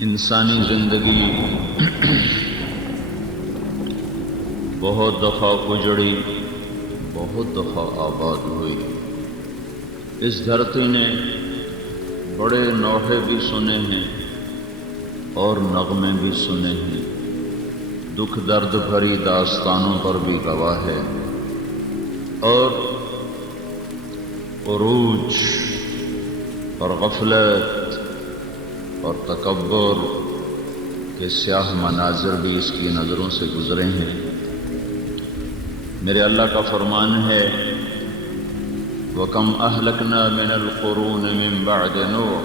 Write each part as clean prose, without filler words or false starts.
انسانی زندگی بہت دفعہ اجڑی، بہت دفعہ آباد ہوئی۔ اس دھرتی نے بڑے نوحے بھی سنے ہیں اور نغمے بھی سنے ہیں، دکھ درد بھری داستانوں پر بھی گواہ ہے، اور عروج اور غفلت اور تکبر کے سیاہ مناظر بھی اس کی نظروں سے گزرے ہیں۔ میرے اللہ کا فرمان ہے، وَكَمْ أَهْلَكْنَا مِنَ الْقُرُونِ مِنْ بَعْدِ نُوحٍ،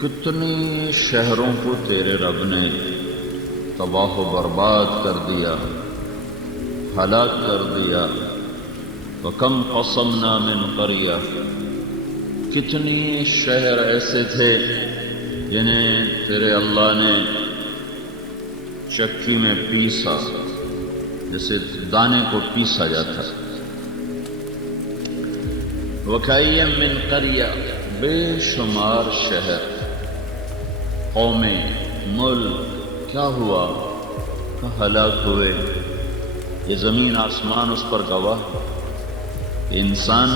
کتنی شہروں کو تیرے رب نے تباہ و برباد کر دیا، ہلاک کر دیا۔ وَكَمْ قَصَمْنَا مِنْ قَرْيَةٍ، کتنی شہر ایسے تھے جنہیں تیرے اللہ نے چکی میں پیسا، جیسے دانے کو پیسا جاتا۔ وَكَأَيٍّ مِّن قَرْيَةٍ، بے شمار شہر، قومیں، ملک کیا ہوا، ہلاک ہوئے۔ یہ زمین آسمان اس پر گواہ ہے۔ انسان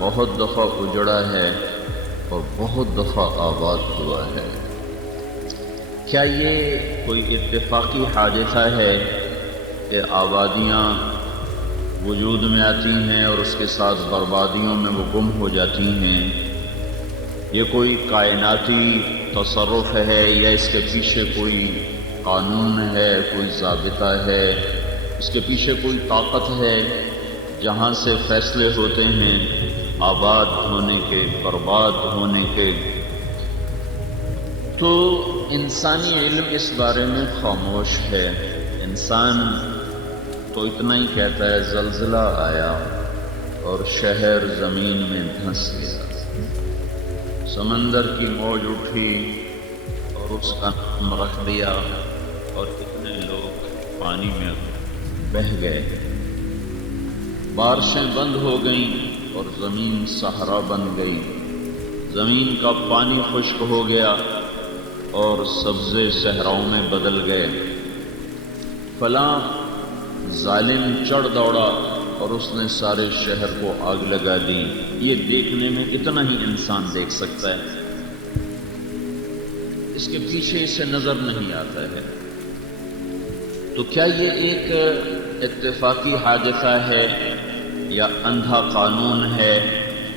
بہت دفعہ اجڑا ہے اور بہت دفعہ آباد ہوا ہے۔ کیا یہ کوئی اتفاقی حادثہ ہے کہ آبادیاں وجود میں آتی ہیں اور اس کے ساتھ بربادیوں میں وہ گم ہو جاتی ہیں؟ یہ کوئی کائناتی تصرف ہے یا اس کے پیچھے کوئی قانون ہے، کوئی ضابطہ ہے، اس کے پیچھے کوئی طاقت ہے جہاں سے فیصلے ہوتے ہیں آباد ہونے کے، برباد ہونے کے؟ تو انسانی علم اس بارے میں خاموش ہے۔ انسان تو اتنا ہی کہتا ہے زلزلہ آیا اور شہر زمین میں دھنس گیا، سمندر کی موج اٹھی اور اس کا نام رکھ دیا، اور کتنے لوگ پانی میں بہہ گئے۔ بارشیں بند ہو گئیں اور زمین صحرا بن گئی، زمین کا پانی خشک ہو گیا اور سبزے صحراؤں میں بدل گئے۔ فلاں ظالم چڑھ دوڑا اور اس نے سارے شہر کو آگ لگا دی۔ یہ دیکھنے میں اتنا ہی انسان دیکھ سکتا ہے، اس کے پیچھے اسے نظر نہیں آتا ہے۔ تو کیا یہ ایک اتفاقی حادثہ ہے یا اندھا قانون ہے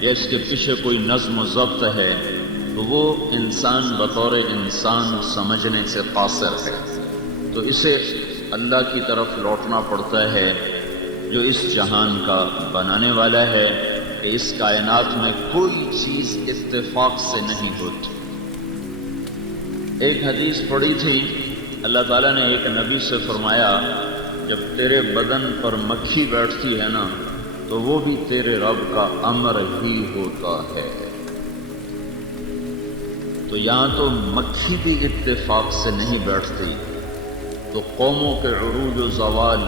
یا اس کے پیچھے کوئی نظم و ضبط ہے؟ تو وہ انسان بطور انسان سمجھنے سے قاصر ہے۔ تو اسے اللہ کی طرف لوٹنا پڑتا ہے جو اس جہان کا بنانے والا ہے، کہ اس کائنات میں کوئی چیز اتفاق سے نہیں ہوتی۔ ایک حدیث پڑھی تھی، اللہ تعالیٰ نے ایک نبی سے فرمایا، جب تیرے بدن پر مکھی بیٹھتی ہے نا تو وہ بھی تیرے رب کا امر ہی ہوتا ہے۔ تو یہاں تو مکھی بھی اتفاق سے نہیں بیٹھتی، تو قوموں کے عروج و زوال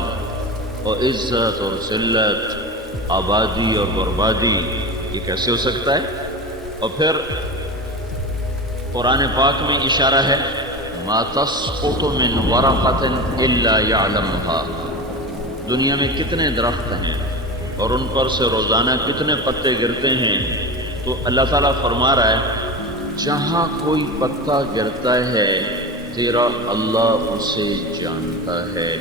اور عزت اور ذلت، آبادی اور بربادی، یہ کیسے ہو سکتا ہے؟ اور پھر قرآن پاک میں اشارہ ہے، ما تسقط من ورقۃ الا یعلمها، دنیا میں کتنے درخت ہیں اور ان پر سے روزانہ کتنے پتے گرتے ہیں، تو اللہ تعالیٰ فرما رہا ہے جہاں کوئی پتا گرتا ہے تیرا اللہ اسے جانتا ہے۔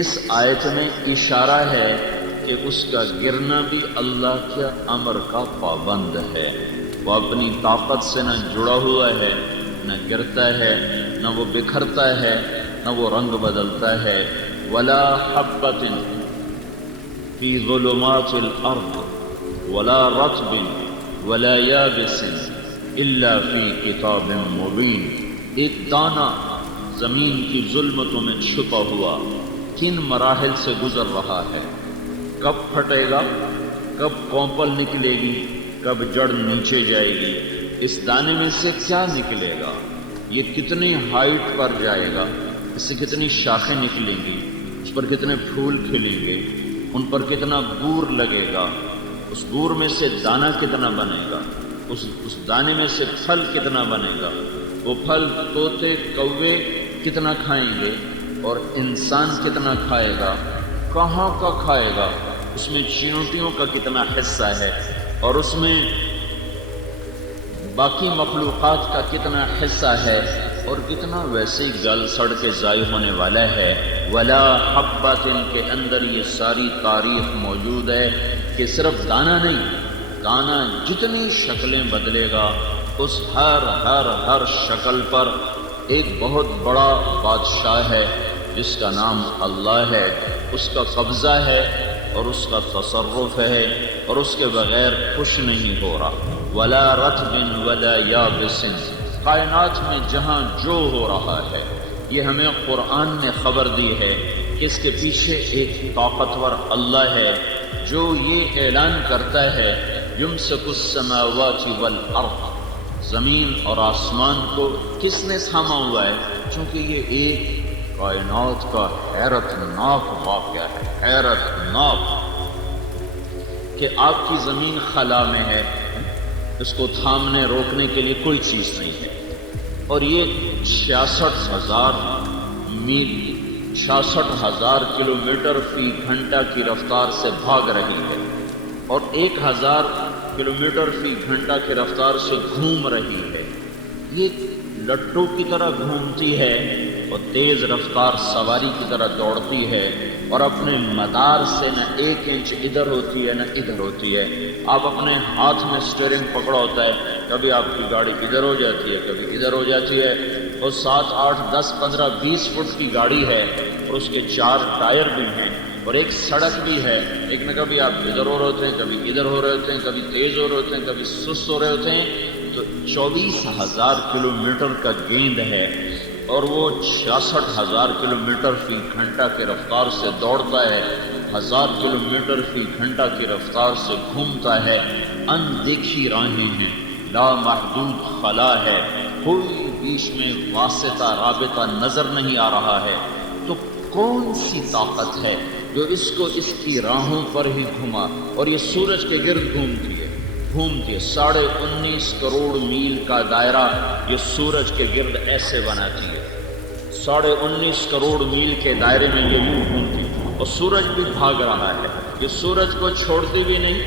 اس آیت میں اشارہ ہے کہ اس کا گرنا بھی اللہ کے امر کا پابند ہے۔ وہ اپنی طاقت سے نہ جڑا ہوا ہے، نہ گرتا ہے، نہ وہ بکھرتا ہے، نہ وہ رنگ بدلتا ہے۔ ولا حبۃ فی ظلمات الارض ولا رطب ولا یابس الا فی کتاب مبین، ایک دانہ زمین کی ظلمتوں میں چھپا ہوا کن مراحل سے گزر رہا ہے، کب پھٹے گا، کب کونپل نکلے گی، کب جڑ نیچے جائے گی، اس دانے میں سے کیا نکلے گا، یہ کتنی ہائٹ پر جائے گا، اس سے کتنی شاخیں نکلیں گی، اس پر کتنے پھول کھلیں گے، ان پر کتنا بور لگے گا، اس بور میں سے دانہ کتنا بنے گا، اس دانے میں سے پھل کتنا بنے گا، وہ پھل طوطے کوے کتنا کھائیں گے اور انسان کتنا کھائے گا، کہاں کا کھائے گا، اس میں چیونٹیوں کا کتنا حصہ ہے اور اس میں باقی مخلوقات کا کتنا حصہ ہے، اور کتنا ویسے ہی گل سڑ کے ضائع ہونے والا ہے۔ ولا حبۃ کے اندر یہ ساری تاریخ موجود ہے کہ صرف دانہ نہیں، دانہ جتنی شکلیں بدلے گا اس ہر شکل پر ایک بہت بڑا بادشاہ ہے جس کا نام اللہ ہے، اس کا قبضہ ہے اور اس کا تصرف ہے اور اس کے بغیر کچھ نہیں ہو رہا۔ ولا رطب ولا یابس، کائنات میں جہاں جو ہو رہا ہے یہ ہمیں قرآن نے خبر دی ہے کہ اس کے پیچھے ایک طاقتور اللہ ہے جو یہ اعلان کرتا ہے یمسک السماوات والارض، زمین اور آسمان کو کس نے تھاما ہوا ہے؟ چونکہ یہ ایک کائنات کا حیرت ناک واقعہ ہے، حیرت ناک کہ آپ کی زمین خلا میں ہے، اس کو تھامنے روکنے کے لیے کوئی چیز نہیں ہے، اور یہ 66,000 میل 66,000 کلومیٹر فی گھنٹہ کی رفتار سے بھاگ رہی ہے اور 1,000 کلومیٹر فی گھنٹہ کی رفتار سے گھوم رہی ہے۔ یہ لٹو کی طرح گھومتی ہے اور تیز رفتار سواری کی طرح دوڑتی ہے اور اپنے مدار سے نہ 1 انچ ادھر ہوتی ہے نہ ادھر ہوتی ہے۔ آپ اپنے ہاتھ میں سٹیئرنگ پکڑا ہوتا ہے، کبھی آپ کی گاڑی ادھر ہو جاتی ہے کبھی ادھر ہو جاتی ہے، اور 7، 8، 10، 15، 20 فٹ کی گاڑی ہے اور اس کے 4 ٹائر بھی ہیں اور ایک سڑک بھی ہے، لیکن کبھی آپ ادھر ہو رہے ہوتے ہیں کبھی ادھر ہو رہے ہوتے ہیں، کبھی تیز ہو رہے ہوتے ہیں کبھی سست ہو رہے ہوتے ہیں۔ تو 24,000 کلومیٹر کا گیند ہے اور وہ 66,000 کلومیٹر فی گھنٹہ کی رفتار سے دوڑتا ہے، 1000 کلومیٹر فی گھنٹہ کی رفتار سے گھومتا ہے۔ اندیکھی راہیں ہیں، لامحدود خلا ہے، کوئی بیچ میں واسطہ رابطہ نظر نہیں آ رہا ہے۔ تو کون سی طاقت ہے جو اس کو اس کی راہوں پر ہی گھما؟ اور یہ سورج کے گرد گھومتی ہے 19.5 کروڑ میل کا دائرہ یہ سورج کے گرد ایسے بناتی ہے، 19.5 کروڑ میل کے دائرے میں یہ یوں گھومتی ہے اور سورج بھی بھاگ رہا ہے، یہ سورج کو چھوڑتی بھی نہیں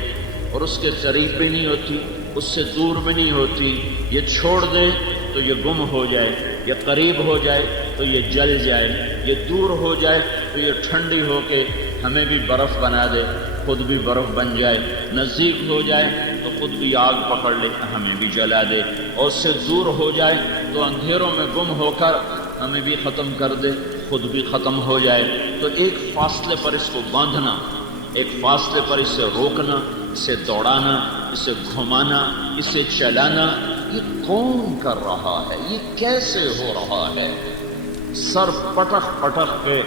اور اس کے قریب بھی نہیں ہوتی، اس سے دور بھی نہیں ہوتی۔ یہ چھوڑ دے تو یہ گم ہو جائے، یہ قریب ہو جائے تو یہ جل جائے، یہ دور ہو جائے تو یہ ٹھنڈی ہو کے ہمیں بھی برف بنا دے، خود بھی برف بن جائے، نزدیک ہو جائے تو خود بھی آگ پکڑ لے ہمیں بھی جلا دے، اور اس سے دور ہو جائے تو اندھیروں میں گم ہو کر ہمیں بھی ختم کر دے، خود بھی ختم ہو جائے۔ تو ایک فاصلے پر اس کو باندھنا، ایک فاصلے پر اسے روکنا، اسے دوڑانا، اسے گھمانا، اسے چلانا، یہ کون کر رہا ہے؟ یہ کیسے ہو رہا ہے؟ سر پٹخ پٹخ کے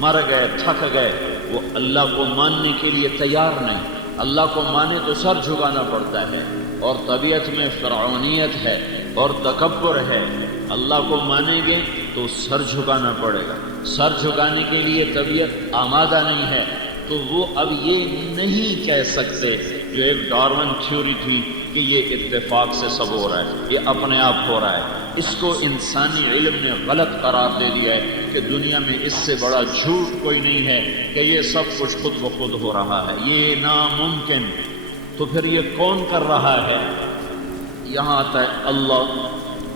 مر گئے، تھک گئے، وہ اللہ کو ماننے کے لیے تیار نہیں۔ اللہ کو مانے تو سر جھکانا پڑتا ہے، اور طبیعت میں فرعونیت ہے اور تکبر ہے۔ اللہ کو مانیں گے تو سر جھکانا پڑے گا، سر جھکانے کے لیے طبیعت آمادہ نہیں ہے، تو وہ اب یہ نہیں کہہ سکتے جو ایک ڈارون تھیوری تھی کہ یہ اتفاق سے سب ہو رہا ہے، یہ اپنے آپ ہو رہا ہے۔ اس کو انسانی علم نے غلط قرار دے دیا ہے کہ دنیا میں اس سے بڑا جھوٹ کوئی نہیں ہے کہ یہ سب کچھ خود بخود ہو رہا ہے، یہ ناممکن۔ تو پھر یہ کون کر رہا ہے؟ یہاں آتا ہے اللہ۔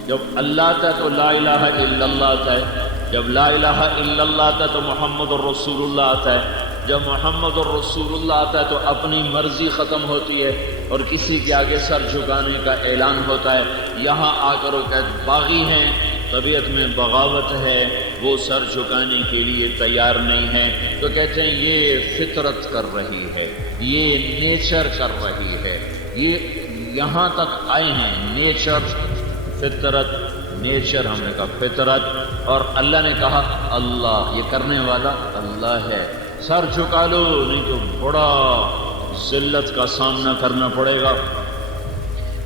جب اللہ آتا ہے تو لا الہ الا اللہ آتا ہے، جب لا الہ الا اللہ آتا ہے تو محمد الرسول اللہ آتا ہے، جب محمد الرسول اللہ آتا ہے تو اپنی مرضی ختم ہوتی ہے اور کسی کے آگے سر جھکانے کا اعلان ہوتا ہے۔ یہاں آ کر وہ کہتے باغی ہیں، طبیعت میں بغاوت ہے، وہ سر جھکانے کے لیے تیار نہیں ہے، تو کہتے ہیں یہ فطرت کر رہی ہے، یہ نیچر کر رہی ہے۔ یہ یہاں تک آئے ہیں، نیچر، فطرت، نیچر، ہم نے کہا فطرت، اور اللہ نے کہا اللہ، یہ کرنے والا اللہ ہے۔ سر جھکا لو نہیں تو بڑا ذلت کا سامنا کرنا پڑے گا۔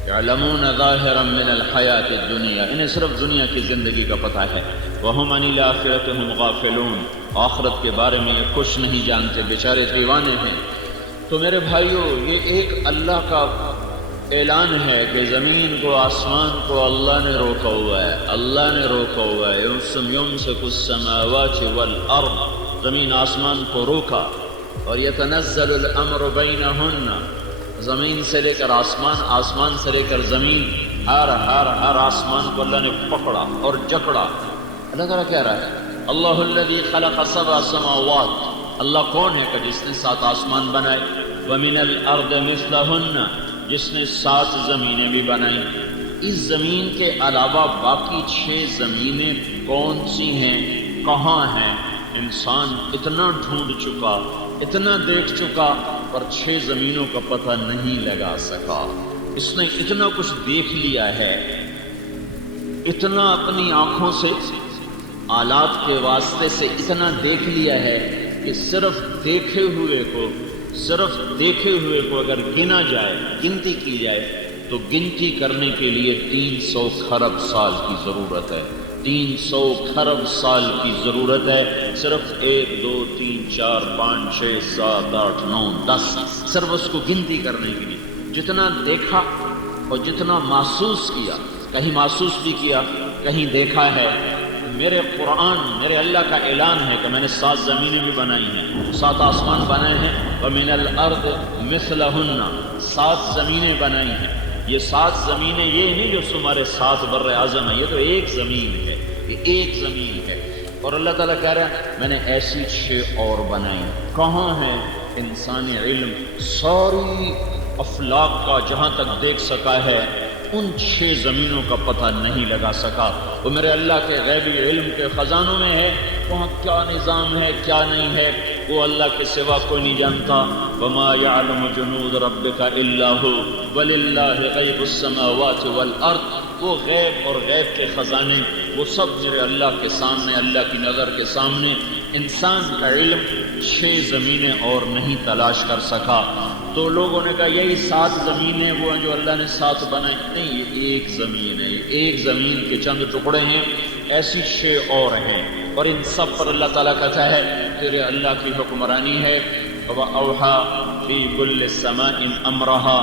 یعلمون ظاہرا من الحیات الدنیا، انہیں صرف دنیا کی زندگی کا پتہ ہے۔ وہم عن الآخرۃ هم غافلون، آخرت کے بارے میں یہ کچھ نہیں جانتے، بیچارے دیوانے ہیں۔ تو میرے بھائیو، یہ ایک اللہ کا اعلان ہے کہ زمین کو آسمان کو اللہ نے روکا ہوا ہے، اللہ نے روکا ہوا ہے۔ یمسک السماوات والارض، زمین آسمان کو روکا، اور یتنزل الامر بینہن، زمین سے لے کر آسمان، آسمان سے لے کر زمین، ہر آسمان کو اللہ نے پکڑا اور جکڑا۔ اللہ تعالیٰ کہہ رہا ہے اللہ الذی خلق سبع سماوات، اللہ کون ہے کہ جس نے 7 آسمان بنائے، ومن الارض مثلہن، جس نے 7 زمینیں بھی بنائیں۔ اس زمین کے علاوہ باقی 6 زمینیں کون سی ہیں، کہاں ہیں؟ انسان اتنا ڈھونڈ چکا، اتنا دیکھ چکا، پر 6 زمینوں کا پتہ نہیں لگا سکا۔ اس نے اتنا کچھ دیکھ لیا ہے، اتنا اپنی آنکھوں سے، آلات کے واسطے سے اتنا دیکھ لیا ہے کہ صرف دیکھے ہوئے کو اگر گنا جائے، گنتی کی جائے، تو گنتی کرنے کے لیے 300 کھرب سال کی ضرورت ہے۔ 300 کھرب سال کی ضرورت ہے، صرف 1 2 3 4 5 6 7 8 9 10، صرف اس کو گنتی کرنے کے لیے۔ جتنا دیکھا اور جتنا محسوس کیا، کہیں محسوس بھی کیا، کہیں دیکھا ہے۔ میرے قرآن، میرے اللہ کا اعلان ہے کہ میں نے 7 زمینیں بھی بنائی ہیں، 7 آسمان بنائے ہیں، وَمِنَ الْأَرْضِ مِثْلَهُنَّ، 7 زمینیں بنائی ہیں۔ یہ 7 زمینیں یہ نہیں جو تمہارے 7 بر اعظم ہیں، یہ تو ایک زمین ہے، یہ ایک زمین ہے۔ اور اللہ تعالیٰ کہہ رہا ہے میں نے ایسی 6 اور بنائی۔ کہاں ہے انسانی علم؟ ساری افلاک کا جہاں تک دیکھ سکا ہے، ان 6 زمینوں کا پتہ نہیں لگا سکا۔ وہ میرے اللہ کے غیبی علم کے خزانوں میں ہے، وہاں کیا نظام ہے کیا نہیں ہے وہ اللہ کے سوا کوئی نہیں جانتا۔ وما يعلم جنود ربك الا هو وللہ غیب السماوات والارض، وہ غیب اور غیب کے خزانے وہ سب میرے اللہ کے سامنے، اللہ کی نظر کے سامنے۔ انسان کا علم 6 زمینیں اور نہیں تلاش کر سکا۔ تو لوگوں نے کہا یہی 7 زمینیں وہ ہیں جو اللہ نے 7 بنائی، نہیں، یہ ایک زمین ہے، یہ ایک زمین کے چند ٹکڑے ہیں، ایسی 6 اور ہیں، اور ان سب پر اللہ تعالیٰ کہتا ہے تیرے اللہ کی حکمرانی ہے۔ وَأَوْحَى فِي كُلِّ سَمَاءٍ أَمْرَهَا،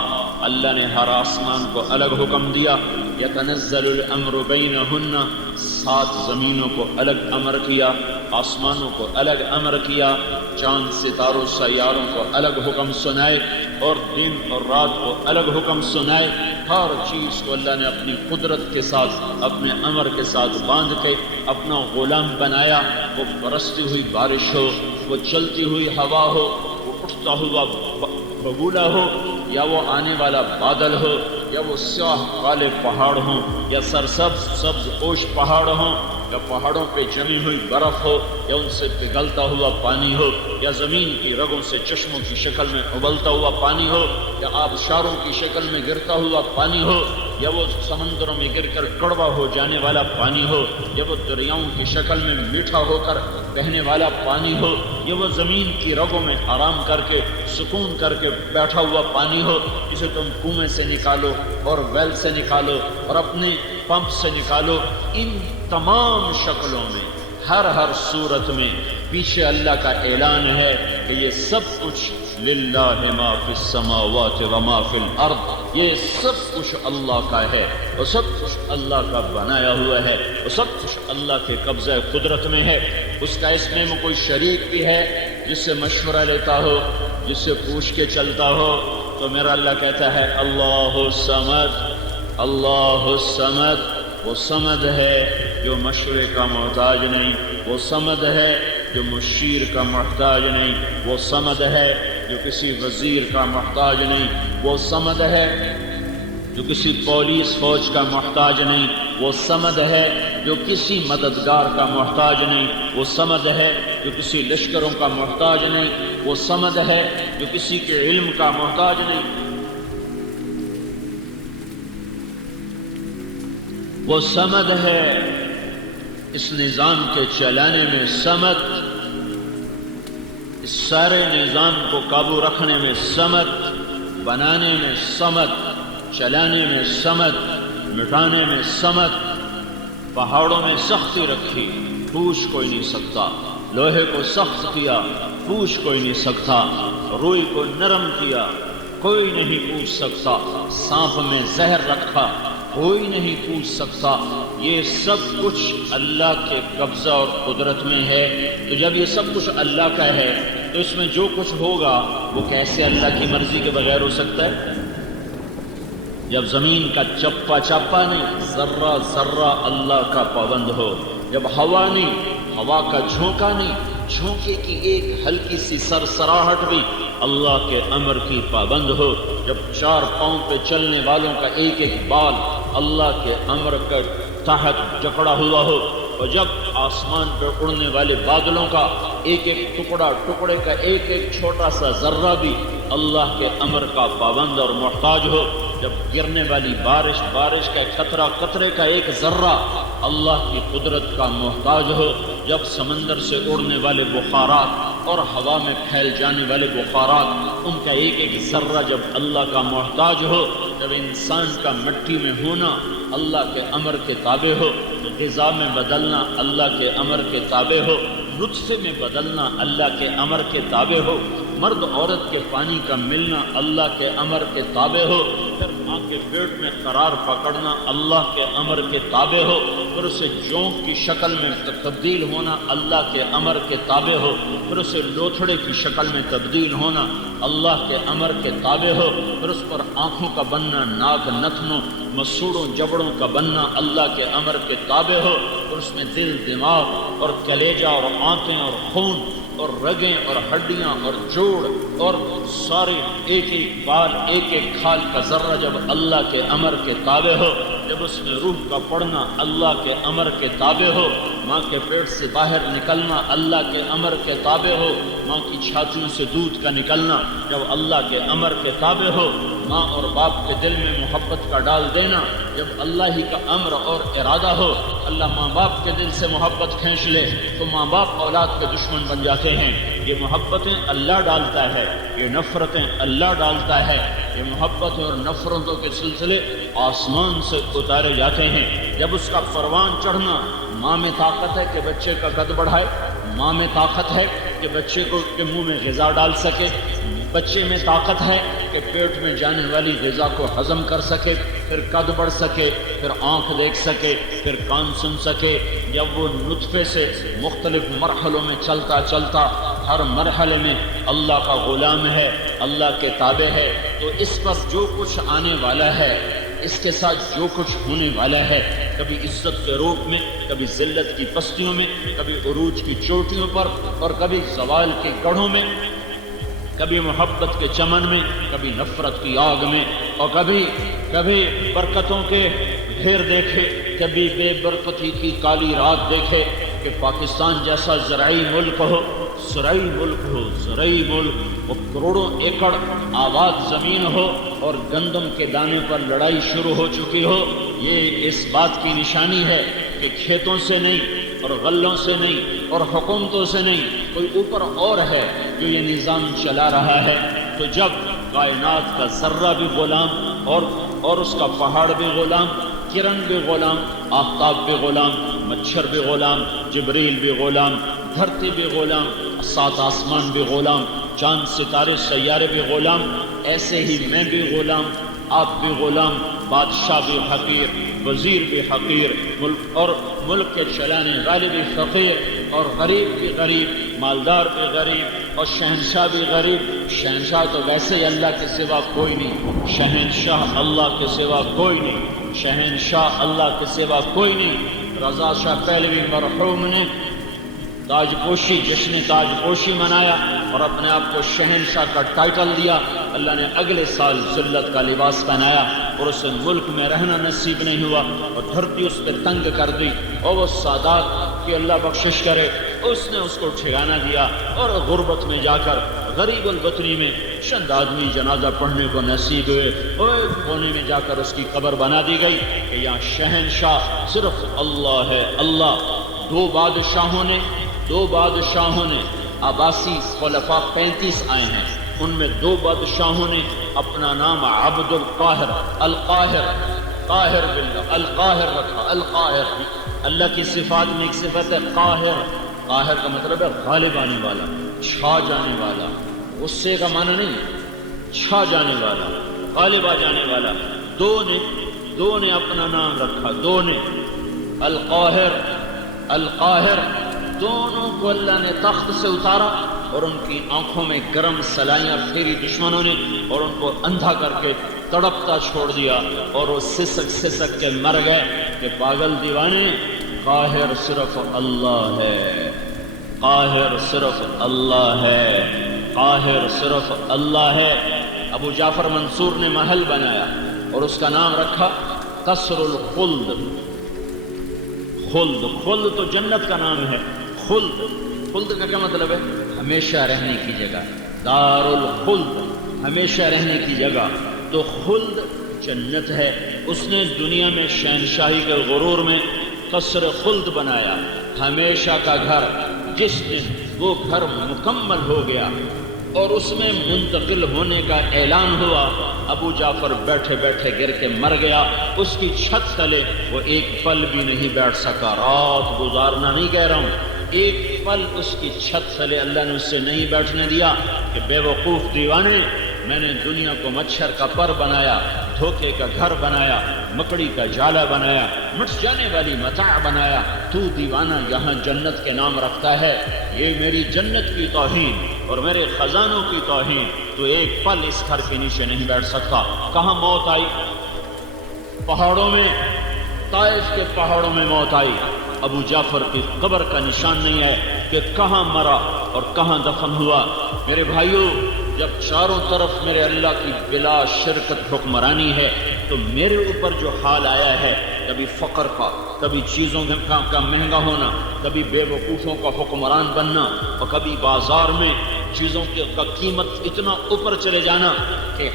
اللہ نے ہر آسمان کو الگ حکم دیا۔ يَتَنَزَّلُ الْأَمْرُ بَيْنَهُنَّ، 7 زمینوں کو الگ امر کیا، آسمانوں کو الگ امر کیا، چاند ستاروں سیاروں کو الگ حکم سنائے، اور دن اور رات کو الگ حکم سنائے۔ ہر چیز کو اللہ نے اپنی قدرت کے ساتھ، اپنے امر کے ساتھ باندھ کے اپنا غلام بنایا۔ وہ برستی ہوئی بارش ہو، وہ چلتی ہوئی ہوا ہو، وہ اٹھتا ہوا بگولا ہو، یا وہ آنے والا بادل ہو، یا وہ سیاہ کالے پہاڑ ہوں، یا سرسبز سبز پوش پہاڑ ہوں، یا پہاڑوں پہ جمی ہوئی برف ہو، یا ان سے پگھلتا ہوا پانی ہو، یا زمین کی رگوں سے چشموں کی شکل میں ابلتا ہوا پانی ہو، یا آبشاروں کی شکل میں گرتا ہوا پانی ہو، یا وہ سمندروں میں گر کر کڑوا ہو جانے والا پانی ہو، یا وہ دریاؤں کی شکل میں میٹھا ہو کر بہنے والا پانی ہو، یا وہ زمین کی رگوں میں آرام کر کے سکون کر کے بیٹھا ہوا پانی ہو، جسے تم کنویں سے نکالو اور ویل سے نکالو اور اپنے پمپ سے نکالو۔ ان تمام شکلوں میں، ہر صورت میں پیچھے اللہ کا اعلان ہے کہ یہ سب کچھ للہ ما فی السماوات و ما فی الارض، یہ سب کچھ اللہ کا ہے، اور سب کچھ اللہ کا بنایا ہوا ہے، اور سب کچھ اللہ کے قبضہ قدرت میں ہے۔ اس کا اس میں کوئی شریک بھی ہے جس سے مشورہ لیتا ہو، جس سے پوچھ کے چلتا ہو، تو میرا اللہ کہتا ہے اللہ الصمد، اللہ الصمد، وہ صمد ہے جو مشورے کا محتاج نہیں، وہ صمد ہے جو مشیر کا محتاج نہیں، وہ صمد ہے جو کسی وزیر کا محتاج نہیں، وہ صمد ہے جو کسی پولیس فوج کا محتاج نہیں، وہ صمد ہے جو کسی مددگار کا محتاج نہیں، وہ صمد ہے جو کسی لشکروں کا محتاج نہیں، وہ صمد ہے جو کسی کے علم کا محتاج نہیں، وہ صمد ہے اس نظام کے چلانے میں صمد، اس سارے نظام کو قابو رکھنے میں صمد، بنانے میں صمد، چلانے میں صمد، مٹانے میں صمد۔ پہاڑوں میں سختی رکھی، پوچھ کوئی نہیں سکتا، لوہے کو سخت کیا، پوچھ کوئی نہیں سکتا، روئی کو نرم کیا، کوئی نہیں پوچھ سکتا، سانپ میں زہر رکھا کوئی نہیں پوچھ سکتا، یہ سب کچھ اللہ کے قبضہ اور قدرت میں ہے۔ تو جب یہ سب کچھ اللہ کا ہے تو اس میں جو کچھ ہوگا وہ کیسے اللہ کی مرضی کے بغیر ہو سکتا ہے؟ جب زمین کا چپا چپا نہیں، ذرہ ذرہ اللہ کا پابند ہو، جب ہوا نہیں، ہوا کا جھونکا نہیں، جھونکے کی ایک ہلکی سی سرسراہٹ بھی اللہ کے امر کی پابند ہو، جب چار پاؤں پہ چلنے والوں کا ایک ایک بال اللہ کے امر کے تحت جکڑا ہوا ہو، اور جب آسمان پہ اڑنے والے بادلوں کا ایک ایک ٹکڑے کا ایک ایک چھوٹا سا ذرہ بھی اللہ کے امر کا پابند اور محتاج ہو، جب گرنے والی بارش کا قطرے کا ایک ذرہ اللہ کی قدرت کا محتاج ہو، جب سمندر سے اڑنے والے بخارات اور ہوا میں پھیل جانے والے بخارات ان کا ایک ایک ذرہ جب اللہ کا محتاج ہو، جب انسان کا مٹی میں ہونا اللہ کے امر کے تابع ہو، غذا میں بدلنا اللہ کے امر کے تابع ہو، نطفے میں بدلنا اللہ کے امر کے تابع ہو، مرد عورت کے پانی کا ملنا اللہ کے امر کے تابع ہو، پھر ماں کے پیٹ میں قرار پکڑنا اللہ کے امر کے تابع ہو، پھر اسے جونک کی شکل میں تبدیل ہونا اللہ کے امر کے تابع ہو، پھر اسے لوتھڑے کی شکل میں تبدیل ہونا اللہ کے امر کے تابع ہو، پھر اس پر آنکھوں کا بننا، ناک نتنوں مسوڑوں جبڑوں کا بننا اللہ کے امر کے تابع ہو، اور اس میں دل، دماغ اور کلیجہ اور آنتیں اور خون اور رگیں اور ہڈیاں اور جوڑ اور سارے ایک ایک بال ایک ایک کھال کا ذرہ جب اللہ کے امر کے تابع ہو، جب اس میں روح کا پڑنا اللہ کے امر کے تابع ہو، ماں کے پیٹ سے باہر نکلنا اللہ کے امر کے تابع ہو، ماں کی چھاتیوں سے دودھ کا نکلنا جب اللہ کے امر کے تابع ہو، ماں اور باپ کے دل میں محبت کا ڈال دینا جب اللہ ہی کا امر اور ارادہ ہو، اللہ ماں باپ کے دل سے محبت کھینچ لے تو ماں باپ اولاد کے دشمن بن جاتے ہیں۔ یہ محبتیں اللہ ڈالتا ہے، یہ نفرتیں اللہ ڈالتا ہے، یہ محبتیں اور نفرتوں کے سلسلے آسمان سے اتارے جاتے ہیں۔ جب اس کا پروان چڑھنا، ماں میں طاقت ہے کہ بچے کا قد بڑھائے، ماں میں طاقت ہے کہ بچے کو کے منہ میں غذا ڈال سکے، بچے میں طاقت ہے کہ پیٹ میں جانے والی غذا کو ہضم کر سکے، پھر قد بڑھ سکے، پھر آنکھ دیکھ سکے، پھر کان سن سکے۔ جب وہ نطفے سے مختلف مرحلوں میں چلتا چلتا ہر مرحلے میں اللہ کا غلام ہے، اللہ کے تابع ہے، تو اس پر جو کچھ آنے والا ہے، اس کے ساتھ جو کچھ ہونے والا ہے، کبھی عزت کے روپ میں، کبھی ذلت کی پستیوں میں، کبھی عروج کی چوٹیوں پر اور کبھی زوال کے گڑھوں میں، کبھی محبت کے چمن میں، کبھی نفرت کی آگ میں، اور کبھی برکتوں کے ڈھیر دیکھے، کبھی بے برکتی کی کالی رات دیکھے کہ پاکستان جیسا زرعی ملک ہو، زرعی ملک وہ کروڑوں ایکڑ آباد زمین ہو اور گندم کے دانے پر لڑائی شروع ہو چکی ہو، یہ اس بات کی نشانی ہے کہ کھیتوں سے نہیں اور غلوں سے نہیں اور حکومتوں سے نہیں، کوئی اوپر اور ہے جو یہ نظام چلا رہا ہے۔ تو جب کائنات کا ذرہ بھی غلام اور اس کا پہاڑ بھی غلام، کرن بھی غلام، آفتاب بھی غلام، مچھر بھی غلام، جبریل بھی غلام، دھرتی بھی غلام، سات آسمان بھی غلام، چاند ستارے سیارے بھی غلام، ایسے ہی میں بھی غلام، آپ بھی غلام، بادشاہ بھی حقیر، وزیر بھی حقیر، ملک کے چلانے والے بھی فقیر، اور غریب بھی غریب، مالدار بھی غریب، اور شہنشاہ بھی غریب۔ شہنشاہ تو ویسے ہی اللہ کے سوا کوئی نہیں، شہنشاہ اللہ کے سوا کوئی نہیں، شہنشاہ اللہ کے سوا کوئی نہیں۔ رضا شاہ پہلوی مرحوم نے جشن تاج پوشی منایا اور اپنے آپ کو شہنشاہ کا ٹائٹل دیا۔ اللہ نے اگلے سال ذلت کا لباس پہنایا اور اسے ملک میں رہنا نصیب نہیں ہوا اور دھرتی اس پہ تنگ کر دی، اور وہ سادات کی اللہ بخشش کرے، اس نے اس کو ٹھکانہ دیا اور غربت میں جا کر غریب الوطنی میں چند آدمی جنازہ پڑھنے کو نصیب ہوئے، اور ایک کونے میں جا کر اس کی قبر بنا دی گئی کہ یہاں شہنشاہ صرف اللہ ہے، اللہ۔ دو بادشاہوں نے عباسی خلفاء 35 آئے ہیں، ان میں 2 بادشاہوں نے اپنا نام عبد القاہر، قاہر باللہ، القاہر رکھا، القاہر۔ اللہ کی صفات میں ایک صفت ہے قاہر، قاہر کا مطلب ہے غالب آنے والا، چھا جانے والا، غصے کا معنی نہیں، چھا جانے والا، غالب آ جانے والا، دو نے اپنا نام رکھا، دو نے، القاہر، دونوں کو اللہ نے تخت سے اتارا اور ان کی آنکھوں میں گرم سلائیاں پھیری دشمنوں نے اور ان کو اندھا کر کے تڑپتا چھوڑ دیا اور وہ سسک کے مر گئے کہ پاگل دیوانے، قاہر صرف اللہ ہے، قاہر صرف اللہ ہے، قاہر صرف اللہ ہے۔ ابو جعفر منصور نے محل بنایا اور اس کا نام رکھا قصر الخلد۔ خلد تو جنت کا نام ہے، خلد کا کیا مطلب ہے؟ ہمیشہ رہنے کی جگہ، دار الخلد، ہمیشہ رہنے کی جگہ۔ تو خلد جنت ہے، اس نے دنیا میں شہنشاہی کے غرور میں قصر خلد بنایا، ہمیشہ کا گھر۔ جس دن وہ گھر مکمل ہو گیا اور اس میں منتقل ہونے کا اعلان ہوا، ابو جعفر بیٹھے بیٹھے گر کے مر گیا۔ اس کی چھت تلے وہ ایک پل بھی نہیں بیٹھ سکا، رات گزارنا نہیں کہہ رہا ہوں، ایک پل اس کی چھت تلے اللہ نے اس سے نہیں بیٹھنے دیا کہ بے وقوف دیوانے، میں نے دنیا کو مچھر کا پر بنایا، دھوکے کا گھر بنایا، مکڑی کا جالا بنایا، مٹ جانے والی متاع بنایا، تو دیوانہ یہاں جنت کے نام رکھتا ہے۔ یہ میری جنت کی توہین اور میرے خزانوں کی توہین، تو ایک پل اس گھر کے نیچے نہیں بیٹھ سکتا۔ کہاں موت آئی؟ پہاڑوں میں، طائف کے پہاڑوں میں موت آئی۔ ابو جعفر کی قبر کا نشان نہیں ہے کہ کہاں مرا اور کہاں دفن ہوا۔ میرے بھائیوں، جب چاروں طرف میرے اللہ کی بلا شرکت حکمرانی ہے تو میرے اوپر جو حال آیا ہے، کبھی فقر کا، کبھی چیزوں کا مہنگا ہونا، کبھی بے وقوفوں کا حکمران بننا، اور کبھی بازار میں چیزوں کا قیمت اتنا اوپر چلے جانا کہ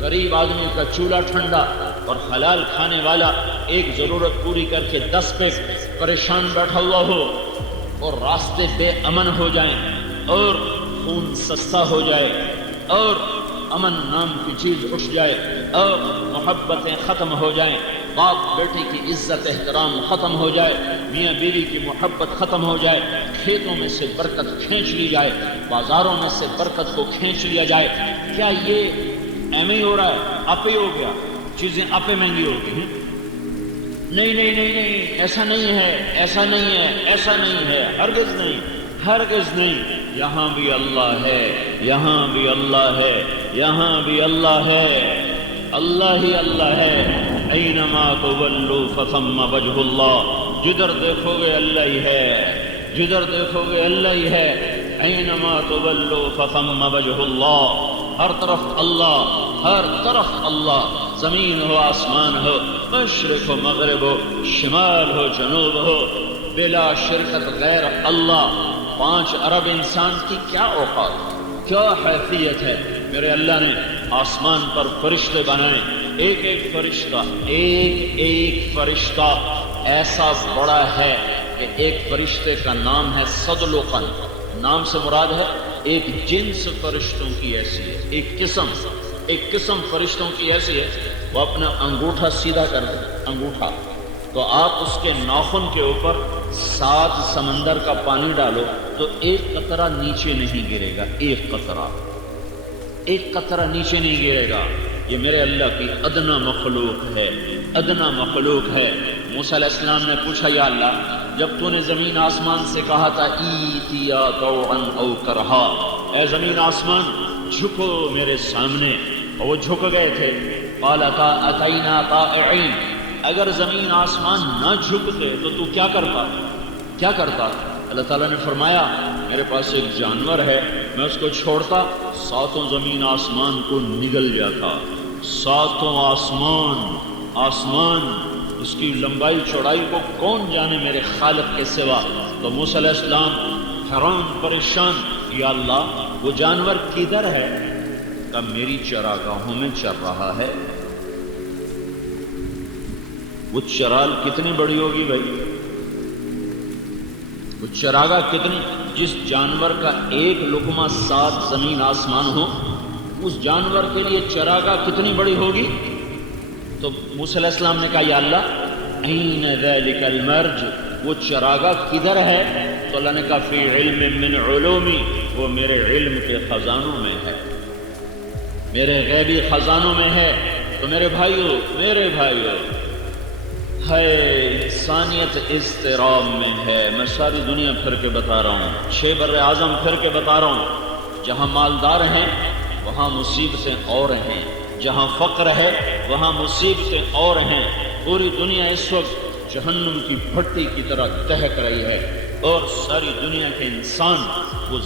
غریب آدمی کا چولہا ٹھنڈا اور حلال کھانے والا ایک ضرورت پوری کر کے 10 پہ پریشان بیٹھا ہوا ہو، اور راستے بے امن ہو جائیں، اور خون سستا ہو جائے، اور امن نام کی چیز اٹھ جائے، اور محبتیں ختم ہو جائیں، باپ بیٹے کی عزت احترام ختم ہو جائے، میاں بیوی کی محبت ختم ہو جائے، کھیتوں میں سے برکت کھینچ لی جائے، بازاروں میں سے برکت کو کھینچ لیا جائے۔ کیا یہ ایم ہی ہو رہا ہے؟ اپے ہو گیا، چیزیں اپے مہنگی ہو گئی ہیں؟ نہیں، ایسا نہیں ہے، ایسا نہیں ہے، ایسا نہیں ہے، ہرگز نہیں، ہرگز نہیں۔ یہاں بھی اللہ ہے، یہاں بھی اللہ ہے، یہاں بھی اللہ ہے، اللہ ہی اللہ ہے۔ اینما تولوا فثم وجہ اللہ، جدھر دیکھو گے اللہ ہی ہے، جدھر دیکھو گے اللہ ہی ہے۔ اینما تولوا فثم وجہ اللہ، ہر طرف اللہ، ہر طرف اللہ، زمین ہو آسمان ہو، مشرق ہو مغرب ہو، شمال ہو جنوب ہو، بلا شرکت غیر اللہ۔ 5 ارب انسان کی کیا اوقات، کیا حیثیت ہے؟ میرے اللہ نے آسمان پر فرشتے بنائے، ایک ایک فرشتہ ایسا بڑا ہے کہ ایک فرشتے کا نام ہے صدلقن۔ نام سے مراد ہے ایک جنس فرشتوں کی حیثیت، ایک قسم فرشتوں کی حیثیت۔ وہ اپنا انگوٹھا سیدھا کر دے، انگوٹھا، تو آپ اس کے ناخن کے اوپر 7 سمندر کا پانی ڈالو تو ایک قطرہ نیچے نہیں گرے گا، ایک قطرہ نیچے نہیں گرے گا۔ یہ میرے اللہ کی ادنا مخلوق ہے، ادنا مخلوق ہے۔ موسیٰ علیہ السلام نے پوچھا، یا اللہ، جب تو نے زمین آسمان سے کہا تھا ایتیا طوعا او کرہا، اے زمین آسمان جھکو میرے سامنے، اور وہ جھک گئے تھے۔ قال اتینا طائعین، اگر زمین آسمان نہ جھکتے تو تو کیا کرتا؟ اللہ تعالیٰ نے فرمایا، میرے پاس ایک جانور ہے، میں اس کو چھوڑتا 7 زمین آسمان کو نگل جاتا۔ 7 آسمان اس کی لمبائی چوڑائی کو کون جانے میرے خالق کے سوا۔ تو موسیٰ علیہ السلام حیران پریشان، یا اللہ وہ جانور کدھر ہے؟ کہ میری چراگاہوں میں چر رہا ہے۔ وہ چرال کتنی بڑی ہوگی بھائی؟ وہ چراگاہ کتنی، جس جانور کا ایک لقمہ 7 زمین آسمان ہو، اس جانور کے لیے چراگاہ کتنی بڑی ہوگی؟ تو موسیٰ علیہ السلام نے کہا، یا اللہ این ذلک المرج، وہ چراگاہ کدھر ہے؟ تو اللہ نے کہا، فی علم من علومی، وہ میرے علم کے خزانوں میں ہے، میرے غیبی خزانوں میں ہے۔ تو میرے بھائیوں ہے انسانیت اضطراب میں ہے۔ میں ساری دنیا پھر کے بتا رہا ہوں، 6 بر اعظم پھر کے بتا رہا ہوں، جہاں مالدار ہیں وہاں مصیبتیں اور ہیں، جہاں فقر ہے وہاں مصیبتیں اور ہیں۔ پوری دنیا اس وقت جہنم کی بھٹی کی طرح دہک رہی ہے، اور ساری دنیا کے انسان وہ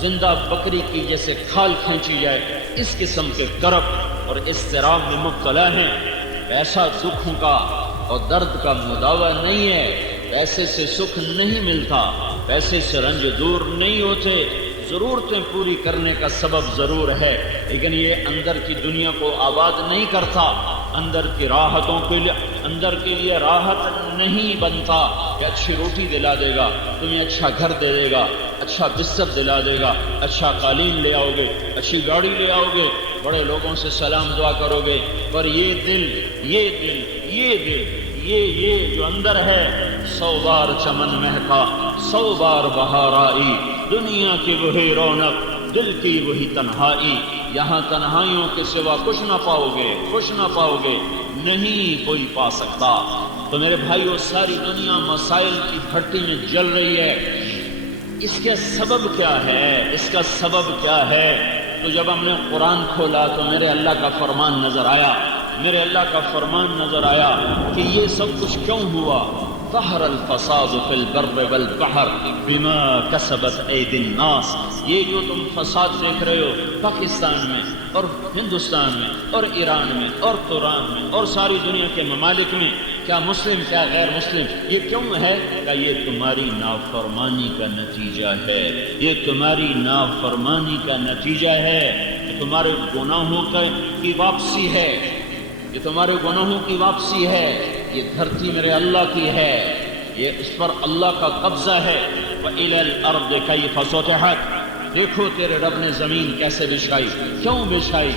زندہ بکری کی جیسے کھال کھینچی جائے اس قسم کے کرب اور اضطراب میں مبتلا ہیں۔ پیسہ دکھوں کا اور درد کا مداوع نہیں ہے، پیسے سے سکھ نہیں ملتا، پیسے سے رنج دور نہیں ہوتے، ضرورتیں پوری کرنے کا سبب ضرور ہے، لیکن یہ اندر کی دنیا کو آباد نہیں کرتا، اندر کی راحتوں کے لیے اندر کے لیے راحت نہیں بنتا کہ اچھی روٹی دلا دے گا، تمہیں اچھا گھر دے دے گا، اچھا بستر دلا دے گا، اچھا قالین لے آؤ گے، اچھی گاڑی لے آؤ گے، بڑے لوگوں سے سلام دعا کرو گے، پر یہ جو اندر ہے، 100 بار چمن مہکا 100 بار بہار آئی، دنیا کی وہی رونق دل کی وہی تنہائی، یہاں تنہائیوں کے سوا کچھ نہ پاؤ گے، نہیں کوئی پا سکتا۔ تو میرے بھائیو، ساری دنیا مسائل کی بھٹی میں جل رہی ہے، اس کا سبب کیا ہے؟ تو جب ہم نے قرآن کھولا تو میرے اللہ کا فرمان نظر آیا کہ یہ سب کچھ کیوں ہوا۔ ظہر الفساد فی البر والبحر بما کسبت ایدی الناس، یہ جو تم فساد دیکھ رہے ہو پاکستان میں اور ہندوستان میں اور ایران میں اور توران میں اور ساری دنیا کے ممالک میں، کیا مسلم کیا غیر مسلم، یہ کیوں ہے؟ کہ یہ تمہاری نافرمانی کا نتیجہ ہے، یہ تمہاری نافرمانی کا نتیجہ ہے، یہ تمہارے گناہوں کی واپسی ہے، یہ تمہارے گناہوں کی واپسی ہے۔ یہ دھرتی میرے اللہ کی ہے، یہ اس پر اللہ کا قبضہ ہے۔ وَإِلَى الْأَرْضِ كَيْفَ سُطِحَتْ، دیکھو تیرے رب نے زمین کیسے بچھائی، کیوں بچھائی؟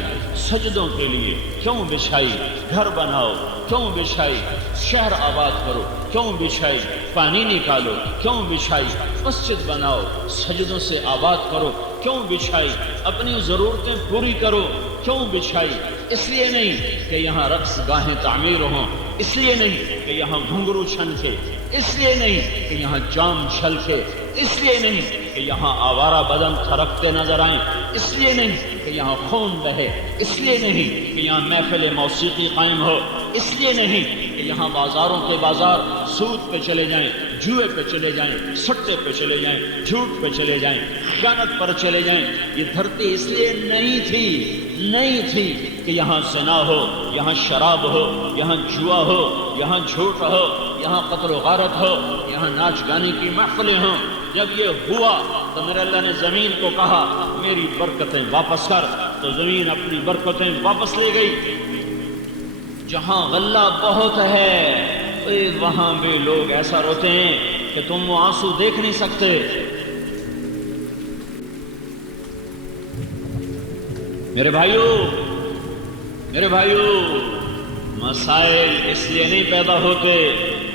سجدوں کے لیے، کیوں بچھائی؟ گھر بناؤ، کیوں بچھائی؟ شہر آباد کرو، کیوں بچھائی؟ پانی نکالو، کیوں بچھائی؟ مسجد بناؤ، سجدوں سے آباد کرو، کیوں بچھائی؟ اپنی ضرورتیں پوری کرو، کیوں بچھائی؟ اس لیے نہیں کہ یہاں رقص گاہیں تعمیر ہوں، اس لیے نہیں کہ یہاں گھنگرو چھنکے، اس لیے نہیں کہ یہاں جام چھلکے، اس لیے نہیں کہ یہاں آوارہ بدن تھرکتے نظر آئیں، اس لیے نہیں کہ یہاں خون بہے، اس لیے نہیں کہ یہاں محفل موسیقی قائم ہو، اس لیے نہیں کہ یہاں بازاروں کے بازار سود پہ چلے جائیں، جوئے پہ چلے جائیں، سٹے پہ چلے جائیں، جھوٹ پہ چلے جائیں، خیانت پر چلے جائیں۔ یہ دھرتی اس لیے نہیں تھی کہ یہاں زنا ہو، یہاں شراب ہو، یہاں جوا ہو، یہاں جھوٹ ہو، یہاں قتل و غارت ہو، یہاں ناچ گانے کی محفلیں ہوں۔ جب یہ ہوا تو میرے اللہ نے زمین کو کہا میری برکتیں واپس کر، تو زمین اپنی برکتیں واپس لے گئی۔ جہاں غلہ بہت ہے وہاں بھی لوگ ایسا روتے ہیں کہ تم وہ آنسو دیکھ نہیں سکتے۔ میرے بھائیو، مسائل اس لیے نہیں پیدا ہوتے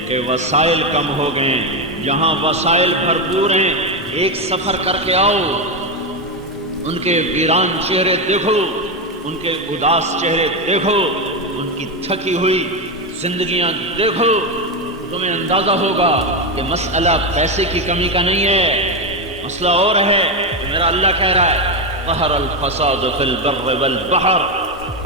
کہ وسائل کم ہو گئے، جہاں وسائل بھرپور ہیں ایک سفر کر کے آؤ، ان کے ویران چہرے دیکھو، ان کے اداس چہرے دیکھو، ان کی تھکی ہوئی زندگیاں دیکھو، تمہیں اندازہ ہوگا کہ مسئلہ پیسے کی کمی کا نہیں ہے، مسئلہ اور ہے۔ میرا اللہ کہہ رہا ہے ظہر الفساد فی البر والبحر،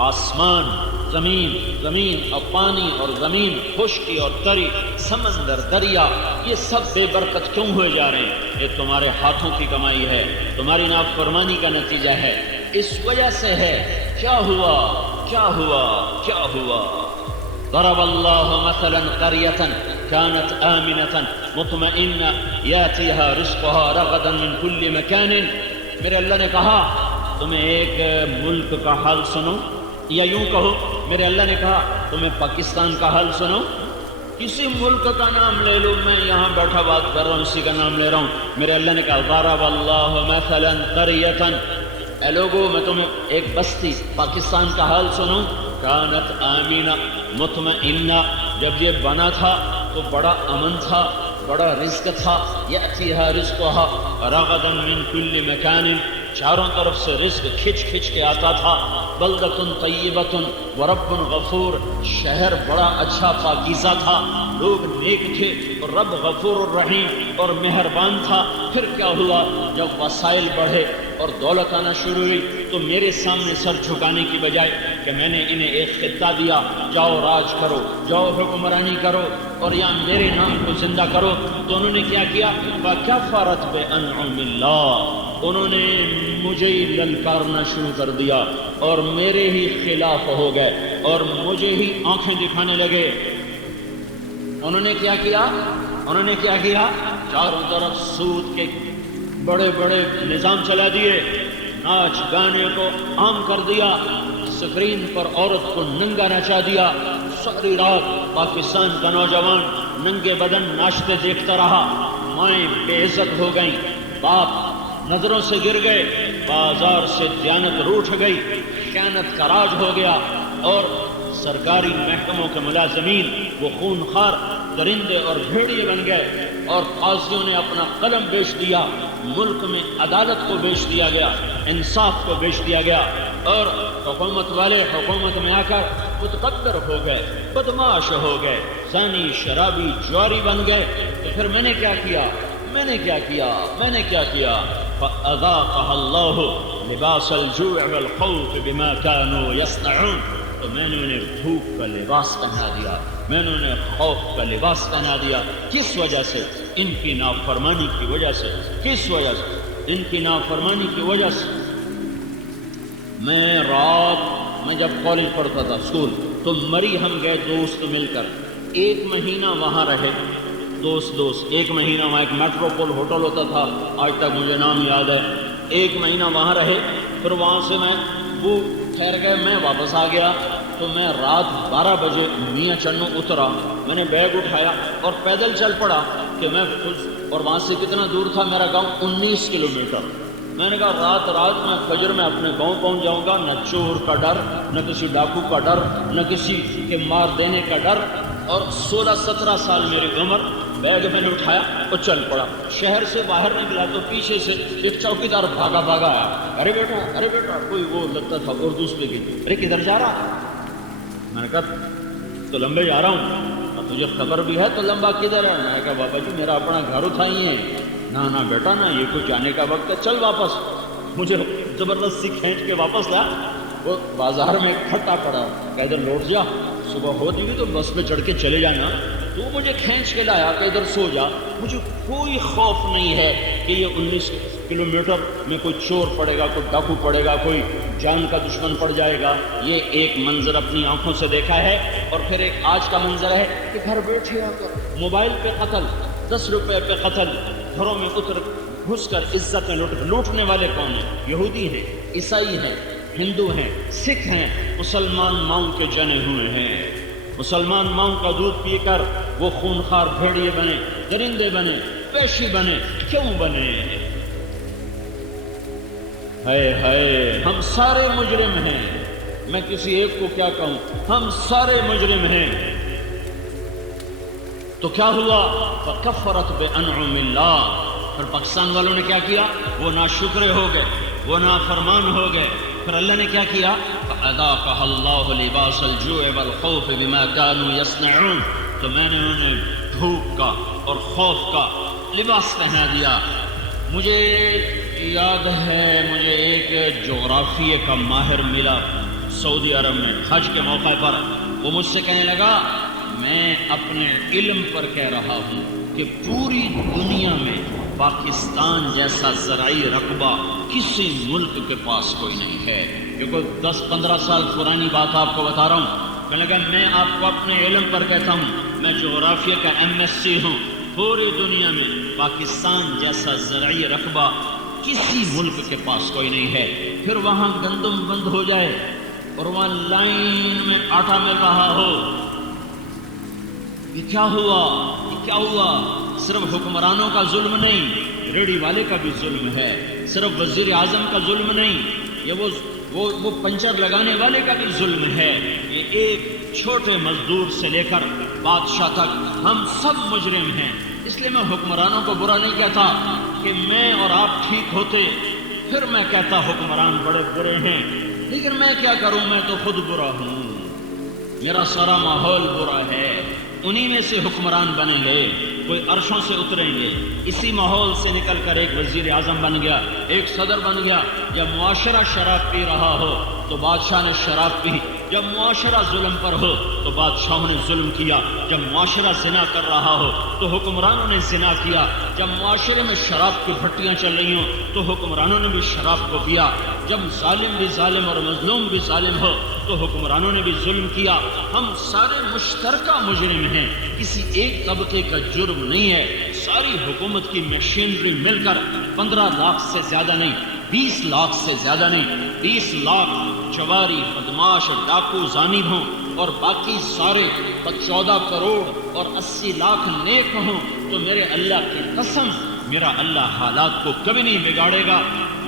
آسمان، زمین اور پانی اور زمین، خشکی اور تری، سمندر، دریا، یہ سب بے برکت کیوں ہوئے جا رہے ہیں؟ یہ تمہارے ہاتھوں کی کمائی ہے، تمہاری نافرمانی کا نتیجہ ہے، اس وجہ سے ہے۔ کیا ہوا؟ ضرب اللہ مثلا قریۃ كانت آمنة مطمئنة يأتيها رزقها رغدا من كل مكان۔ میرے اللہ نے کہا تمہیں ایک ملک کا حال سنو، یا یوں کہو میرے اللہ نے کہا تمہیں پاکستان کا حال سنو، کسی ملک کا نام لے لو، میں یہاں بیٹھا بات کر رہا ہوں اسی کا نام لے رہا ہوں۔ میرے اللہ نے کہا ضرب اللہ مثلا قریۃ، اے لوگو میں تمہیں ایک بستی پاکستان کا حال سنوں، کانت آمینہ مطمئنہ، جب یہ بنا تھا تو بڑا امن تھا، بڑا رزق تھا، یأتیہا رزقہا رغدا من کل مکان، چاروں طرف سے رزق کھچ کھچ کے آتا تھا. بلدۃ طیبۃ ورب غفور، شہر بڑا اچھا پاکیزہ تھا، لوگ نیک تھے اور رب غفور الرحیم اور مہربان تھا. پھر کیا ہوا؟ جب وسائل بڑھے اور دولت آنا شروع ہوئی تو میرے سامنے سر جھکانے کی بجائے کہ میں نے انہیں ایک خطہ دیا، جاؤ راج کرو، جاؤ حکمرانی کرو اور یا میرے نام کو زندہ کرو، تو انہوں نے کیا کیا؟ فَكَفَرَتْ بِأَنْعُمِ اللَّهِ، انہوں نے مجھے ہی للکارنا شروع کر دیا اور میرے ہی خلاف ہو گئے اور مجھے ہی آنکھیں دکھانے لگے. انہوں نے کیا کیا؟ انہوں نے کیا کیا؟ چاروں طرف سود کے بڑے بڑے نظام چلا دیے، ناچ گانے کو عام کر دیا، اسکرین پر عورت کو ننگا نچا دیا. ساری رات پاکستان کا نوجوان ننگے بدن ناچتے دیکھتا رہا. مائیں بے عزت ہو گئیں، باپ نظروں سے گر گئے، بازار سے دیانت روٹھ گئی، خیانت کا راج ہو گیا اور سرکاری محکموں کے ملازمین وہ خونخوار درندے اور بھیڑیے بن گئے اور قاضیوں نے اپنا قلم بیچ دیا. ملک میں عدالت کو بیچ دیا گیا، انصاف کو بیچ دیا گیا اور حکومت والے حکومت میں آ کر متکبر ہو گئے، بدماش ہو گئے، زانی شرابی جواری بن گئے. تو پھر میں نے کیا کیا؟ میں نے کیا کیا؟ میں نے کیا کیا؟ فَأَذَاقَهَا اللَّهُ لِبَاسَ الْجُوعِ وَالْخَوْفِ بِمَا كَانُوا يَصْنَعُونَ، تو میں نے انہیں بھوک کا لباس پہنا دیا، میں نے انہیں خوف کا لباس پہنا دیا. کس وجہ سے؟ ان کی نافرمانی کی وجہ سے. کس وجہ سے؟ ان کی نافرمانی کی وجہ سے. میں جب کالج پڑھتا تھا اسکول تو مری ہم گئے دوست مل کر، 1 مہینہ وہاں رہے، دوست 1 مہینہ وہاں. ایک میٹروپول ہوٹل ہوتا تھا، آج تک مجھے نام یاد ہے. 1 مہینہ وہاں رہے، پھر وہاں سے وہ ٹھہر گئے، میں واپس آ گیا. تو میں رات 12 بجے میاں چنو اترا، میں نے بیگ اٹھایا اور پیدل چل پڑا کہ میں خود، اور وہاں سے کتنا دور تھا میرا گاؤں؟ 19 کلومیٹر. میں نے کہا رات میں فجر میں اپنے گاؤں پہنچ جاؤں گا، نہ چور کا ڈر، نہ کسی ڈاکو کا ڈر، نہ کسی کے مار دینے کا ڈر. اور 16-17 سال میری عمر. بیگ میں نے اٹھایا اور چل پڑا. شہر سے باہر نکلا تو پیچھے سے ایک چوکیدار بھاگا آیا. ارے بیٹا کوئی وہ لگتا تھا اردو اسپیکنگ. ارے کدھر جا رہا؟ میں نے کہا تو لمبے جا رہا ہوں. اب تجھے خبر بھی ہے تو لمبا کدھر ہے؟ میں نے کہا بابا جی میرا اپنا گھر اٹھائی ہے. نہ بیٹا نہ، یہ کچھ جانے کا وقت ہے، چل واپس. مجھے زبردستی کھینچ کے واپس لا. وہ بازار میں کھٹا پڑا کہ ادھر لوٹ جا، صبح ہو جائے گی تو بس پہ چڑھ کے چلے جانا. تو مجھے کھینچ کے لایا کہ ادھر سو جا. مجھے کوئی خوف نہیں ہے کہ یہ 19 کلومیٹر میں کوئی چور پڑے گا، کوئی ڈاکو پڑے گا، کوئی جان کا دشمن پڑ جائے گا. یہ ایک منظر اپنی آنکھوں سے دیکھا ہے. اور پھر ایک آج کا منظر ہے کہ گھر بیٹھے آ کر موبائل پہ قتل، 10 روپے پہ قتل، گھروں میں گھس کر عزتیں لوٹنے والے کون ہیں؟ یہودی ہیں، عیسائی ہیں، ہندو ہیں، سکھ ہیں. مسلمان ماؤں کے جنے ہوئے ہیں. مسلمان ماؤں کا دودھ پی کر وہ خونخوار بھیڑیے بنے، درندے بنے، پیشی بنے. کیوں بنے؟ ہائے ہم سارے مجرم ہیں. میں کسی ایک کو کیا کہوں، ہم سارے مجرم ہیں. تو کیا ہوا؟ فَكَفَرَتْ بِأَنْعُمِ اللَّهِ. پھر پاکستان والوں نے کیا کیا؟ وہ ناشکرے ہو گئے، وہ نافرمان ہو گئے. پھر اللہ نے کیا کیا؟ فَأَذَاقَهَا اللَّهُ لِبَاسَ الْجُوعِ وَالْخَوْفِ بِمَا كَانُوا يَصْنَعُونَ. تو میں نے انہیں بھوک کا اور خوف کا لباس پہنا دیا. مجھے یاد ہے، مجھے ایک جغرافیے کا ماہر ملا سعودی عرب میں حج کے موقع پر. وہ مجھ سے کہنے لگا میں اپنے علم پر کہہ رہا ہوں کہ پوری دنیا میں پاکستان جیسا زرعی رقبہ کسی ملک کے پاس کوئی نہیں ہے. یہ کوئی 10-15 سال پرانی بات آپ کو بتا رہا ہوں. کہنے لگا میں آپ کو اپنے علم پر کہتا ہوں، میں جغرافیہ کا MSc ہوں. پوری دنیا میں پاکستان جیسا زرعی رقبہ کسی ملک کے پاس کوئی نہیں ہے. پھر وہاں گندم بند ہو جائے اور وہاں لائن میں آٹا مل رہا ہو. یہ کیا ہوا؟ یہ کیا ہوا؟ صرف حکمرانوں کا ظلم نہیں، ریڑھی والے کا بھی ظلم ہے. صرف وزیر اعظم کا ظلم نہیں، یہ وہ پنچر لگانے والے کا بھی ظلم ہے. یہ ایک چھوٹے مزدور سے لے کر بادشاہ تک ہم سب مجرم ہیں. اس لیے میں حکمرانوں کو برا نہیں کہتا کہ میں اور آپ ٹھیک ہوتے پھر میں کہتا حکمران بڑے برے ہیں، لیکن میں کیا کروں، میں تو خود برا ہوں، میرا سارا ماحول برا ہے۔ انہی میں سے حکمران بنیں گے، کوئی عرشوں سے اتریں گے، اسی ماحول سے نکل کر ایک وزیر اعظم بن گیا، ایک صدر بن گیا۔ جب معاشرہ شراب پی رہا ہو تو بادشاہ نے شراب پی، جب معاشرہ ظلم پر ہو تو بادشاہوں نے ظلم کیا، جب معاشرہ زنا کر رہا ہو تو حکمرانوں نے زنا کیا، جب معاشرے میں شراب کی بھٹیاں چل رہی ہوں تو حکمرانوں نے بھی شراب کو پیا، جب ظالم بھی ظالم اور مظلوم بھی ظالم ہو تو حکمرانوں نے بھی ظلم کیا۔ ہم سارے مشترکہ مجرم ہیں، کسی ایک طبقے کا جرم نہیں ہے۔ ساری حکومت کی مشینری مل کر 15 لاکھ سے زیادہ نہیں، 20 لاکھ سے زیادہ نہیں، 20 لاکھ جواری، بدماش، ڈاکو، زانب ہوں اور باقی سارے 14 کروڑ اور 80 لاکھ نیک ہوں تو میرے اللہ کی قسم میرا اللہ حالات کو کبھی نہیں بگاڑے گا۔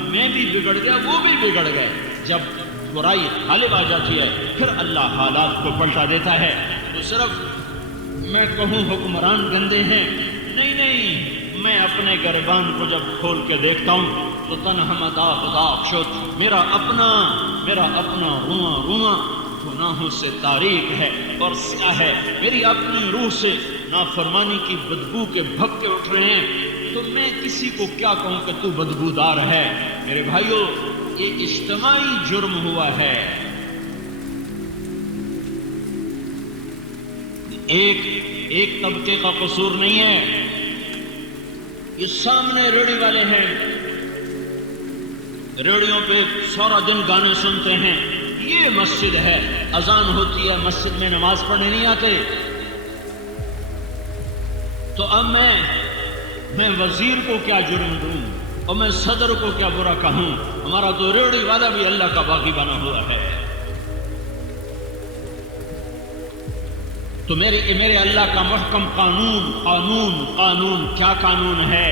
میں بھی بگڑ گیا، وہ بھی بگڑ گئے۔ جب برائی غالب آ جاتی ہے پھر اللہ حالات کو پلٹا دیتا ہے۔ تو صرف میں کہوں حکمران گندے ہیں، نہیں، میں اپنے گریبان کو جب کھول کے دیکھتا ہوں تو تنہا مدا خدا شد، میرا اپنا رواں گناہوں سے تاریک ہے اور سیاہ ہے، میری اپنی روح سے نافرمانی کی بدبو کے بھپکے اٹھ رہے ہیں۔ تو میں کسی کو کیا کہوں کہ تو بدبودار ہے؟ میرے بھائیوں، یہ اجتماعی جرم ہوا ہے۔ ایک طبقے کا قصور نہیں ہے۔ یہ سامنے ریڑھی والے ہیں، ریڑھیوں پہ سارا دن گانے سنتے ہیں، یہ مسجد ہے، اذان ہوتی ہے، مسجد میں نماز پڑھنے نہیں آتے۔ تو اب میں وزیر کو کیا جرم دوں اور میں صدر کو کیا برا کہوں؟ ہمارا تو ریڑھی والا بھی اللہ کا باغی بنا ہوا ہے۔ تو میرے اللہ کا محکم قانون کیا قانون ہے؟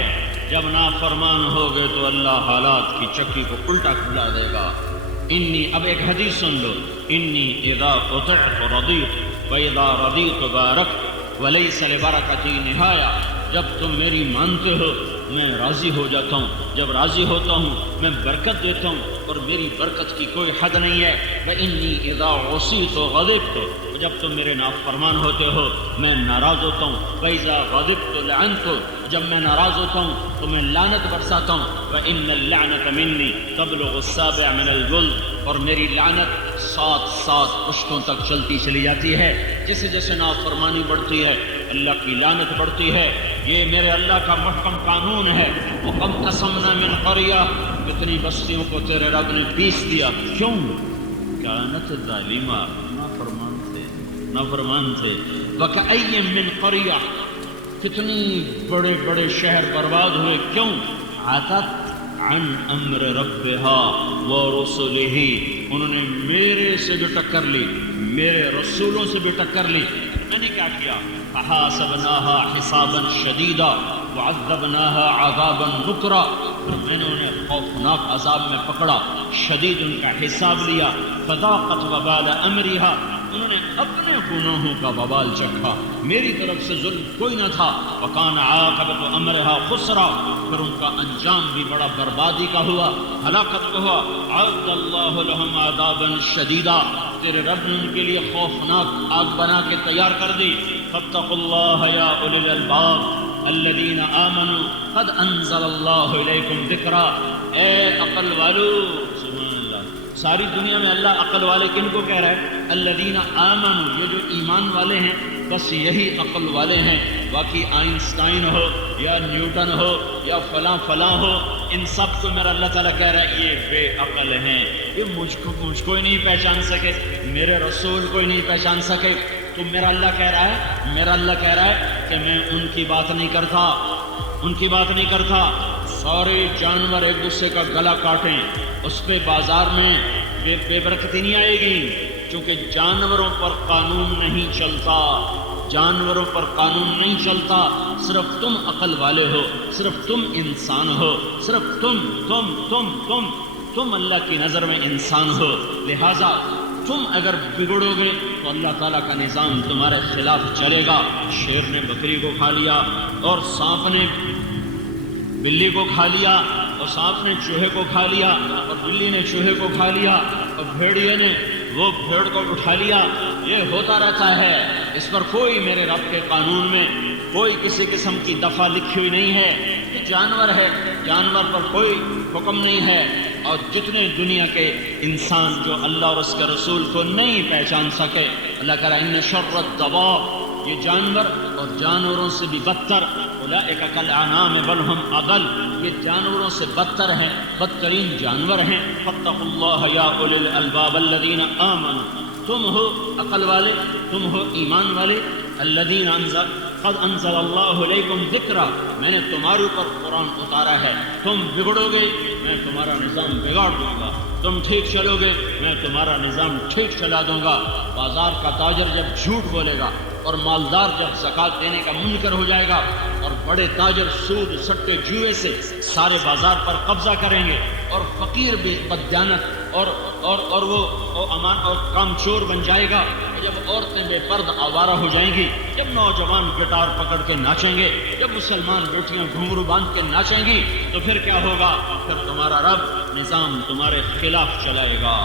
جب نافرمان ہوگے تو اللہ حالات کی چکی کو الٹا کھلا دے گا۔ اب ایک حدیث سن لو، انی اذا قطعت رضیت واذا رضیت بارکت ولیس لبرکتی نہایا۔ جب تم میری مانتے ہو میں راضی ہو جاتا ہوں، جب راضی ہوتا ہوں میں برکت دیتا ہوں اور میری برکت کی کوئی حد نہیں ہے۔ وَإِنِّي إِذَا غَضِبْتُ غَضِبْتُ، جب تم میرے نافرمان ہوتے ہو میں ناراض ہوتا ہوں۔ وَإِذَا غَضِبْتُ لَعَنْتُ، جب میں ناراض ہوتا ہوں تو میں لعنت برساتا ہوں۔ وَإِنَّ اللَّعْنَةَ مِنِّي تَبْلُغُ السَّابِعَ مِنَ الْجُلْدِ، اور میری لعنت 7 پشتوں تک چلتی چلی جاتی ہے۔ جیسے جیسے نافرمانی بڑھتی ہے اللہ کی لعنت بڑھتی ہے۔ یہ میرے اللہ کا محکم قانون ہے۔ وَقَدْ قَسَمْنَا مِنْ قَرْيَةٍ، کتنی بستیوں کو تیرے رب نے پیس دیا، کیوں؟ کانت ظالمہ، نافرمان تھے۔ وَكَأَيٍّ مِّنْ قَرْيَةٍ، کتنی بڑے شہر برباد ہوئے، کیوں؟ عَتَتْ عَنْ أَمْرِ رَبِّهَا وَرُسُلِهِ، انہوں نے میرے سے بھی ٹکر لی، میرے رسولوں سے بھی ٹکر لی۔ میں نے کیا کیا؟ فَحَاسَبْنَاهَا حِسَابًا شَدِيدًا وَعَذَّبْنَاهَا عَذَابًا نُكْرًا، پھر میں نے انہیں خوفناک عذاب میں پکڑا، شدید ان کا حساب لیا۔ فَذَاقَتْ وَبَالَ أَمْرِهَا، انہوں نے اپنے گناہوں کا وبال چکھا، میری طرف سے ظلم کوئی نہ تھا۔ وَكَانَ عَاقِبَةُ أَمْرِهَا خُسْرًا، پھر ان کا انجام بھی بڑا بربادی کا ہوا، ہلاکت کا ہوا۔ أَعَدَّ اللَّهُ لَهُمْ عَذَابًا شَدِيدًا، تیرے رب نے ان کے لیے خوفناک آگ بنا کے تیار کر دی۔ فَاتَّقُوا اللَّهَ يَا أُولِي الْأَلْبَابِ الَّذِينَ آمَنُوا قَدْ أَنزَلَ اللَّهُ إِلَيْكُمْ ذِكْرًا، اے عقل والو، سبحان اللہ، ساری دنیا میں اللہ عقل والے کن کو کہہ رہا ہے؟ الذین آمنوا، یہ جو ایمان والے ہیں بس یہی عقل والے ہیں۔ باقی آئنسٹائن ہو یا نیوٹن ہو یا فلاں ہو، ان سب کو میرا اللہ تعالیٰ کہہ رہا ہے یہ بے عقل ہیں، یہ مجھ کو ہی نہیں پہچان سکے، میرے رسول کو ہی نہیں پہچان سکے۔ تو میرا اللہ کہہ رہا ہے کہ میں ان کی بات نہیں کرتا، سارے جانور ایک دوسرے کا گلا کاٹیں، اس پہ بازار میں بے برکتی نہیں آئے گی، کیونکہ جانوروں پر قانون نہیں چلتا، صرف تم عقل والے ہو، صرف تم انسان ہو، صرف تم اللہ کی نظر میں انسان ہو، لہٰذا تم اگر بگڑو گے تو اللہ تعالیٰ کا نظام تمہارے خلاف چلے گا۔ شیر نے بکری کو کھا لیا اور سانپ نے بلی کو کھا لیا اور سانپ نے چوہے کو کھا لیا اور بلی نے چوہے کو کھا لیا اور بھیڑیے نے وہ بھیڑ کو اٹھا لیا، یہ ہوتا رہتا ہے۔ اس پر کوئی میرے رب کے قانون میں کوئی کسی قسم کی دفعہ لکھی ہوئی نہیں ہے۔ یہ جانور ہے، جانور پر کوئی حکم نہیں ہے۔ اور جتنے دنیا کے انسان جو اللہ اور اس کے رسول کو نہیں پہچان سکے، اللہ کہہ رہا ہے ان شر الدواب، یہ جانور اور جانوروں سے بھی بدتر، اولئک کالانعام بل ہم اضل، یہ جانوروں سے بدتر ہیں، بدترین جانور ہیں۔ فاتقوا اللہ یا اولی الالباب الذین آمنوا، تم ہو عقل والے، تم ہو ایمان والے، الذین قد انزل اللہ علیکم ذکرا، میں نے تمہارے اوپر قرآن اتارا ہے، تم بگڑو گے میں تمہارا نظام بگاڑ دوں گا، تم ٹھیک چلو گے میں تمہارا نظام ٹھیک چلا دوں گا۔ بازار کا تاجر جب جھوٹ بولے گا اور مالدار جب زکوٰۃ دینے کا منکر ہو جائے گا اور بڑے تاجر سود سٹے جوئے سے سارے بازار پر قبضہ کریں گے اور فقیر بھی بددیانت اور وہ امان اور کام چور بن جائے گا، جب عورتیں بے پرد آوارہ ہو جائیں گی، جب نوجوان گٹار پکڑ کے ناچیں گے، جب مسلمان بیٹیاں گھنگرو باندھ کے ناچیں گی، تو پھر کیا ہوگا؟ پھر تمہارا رب نظام تمہارے خلاف چلائے گا۔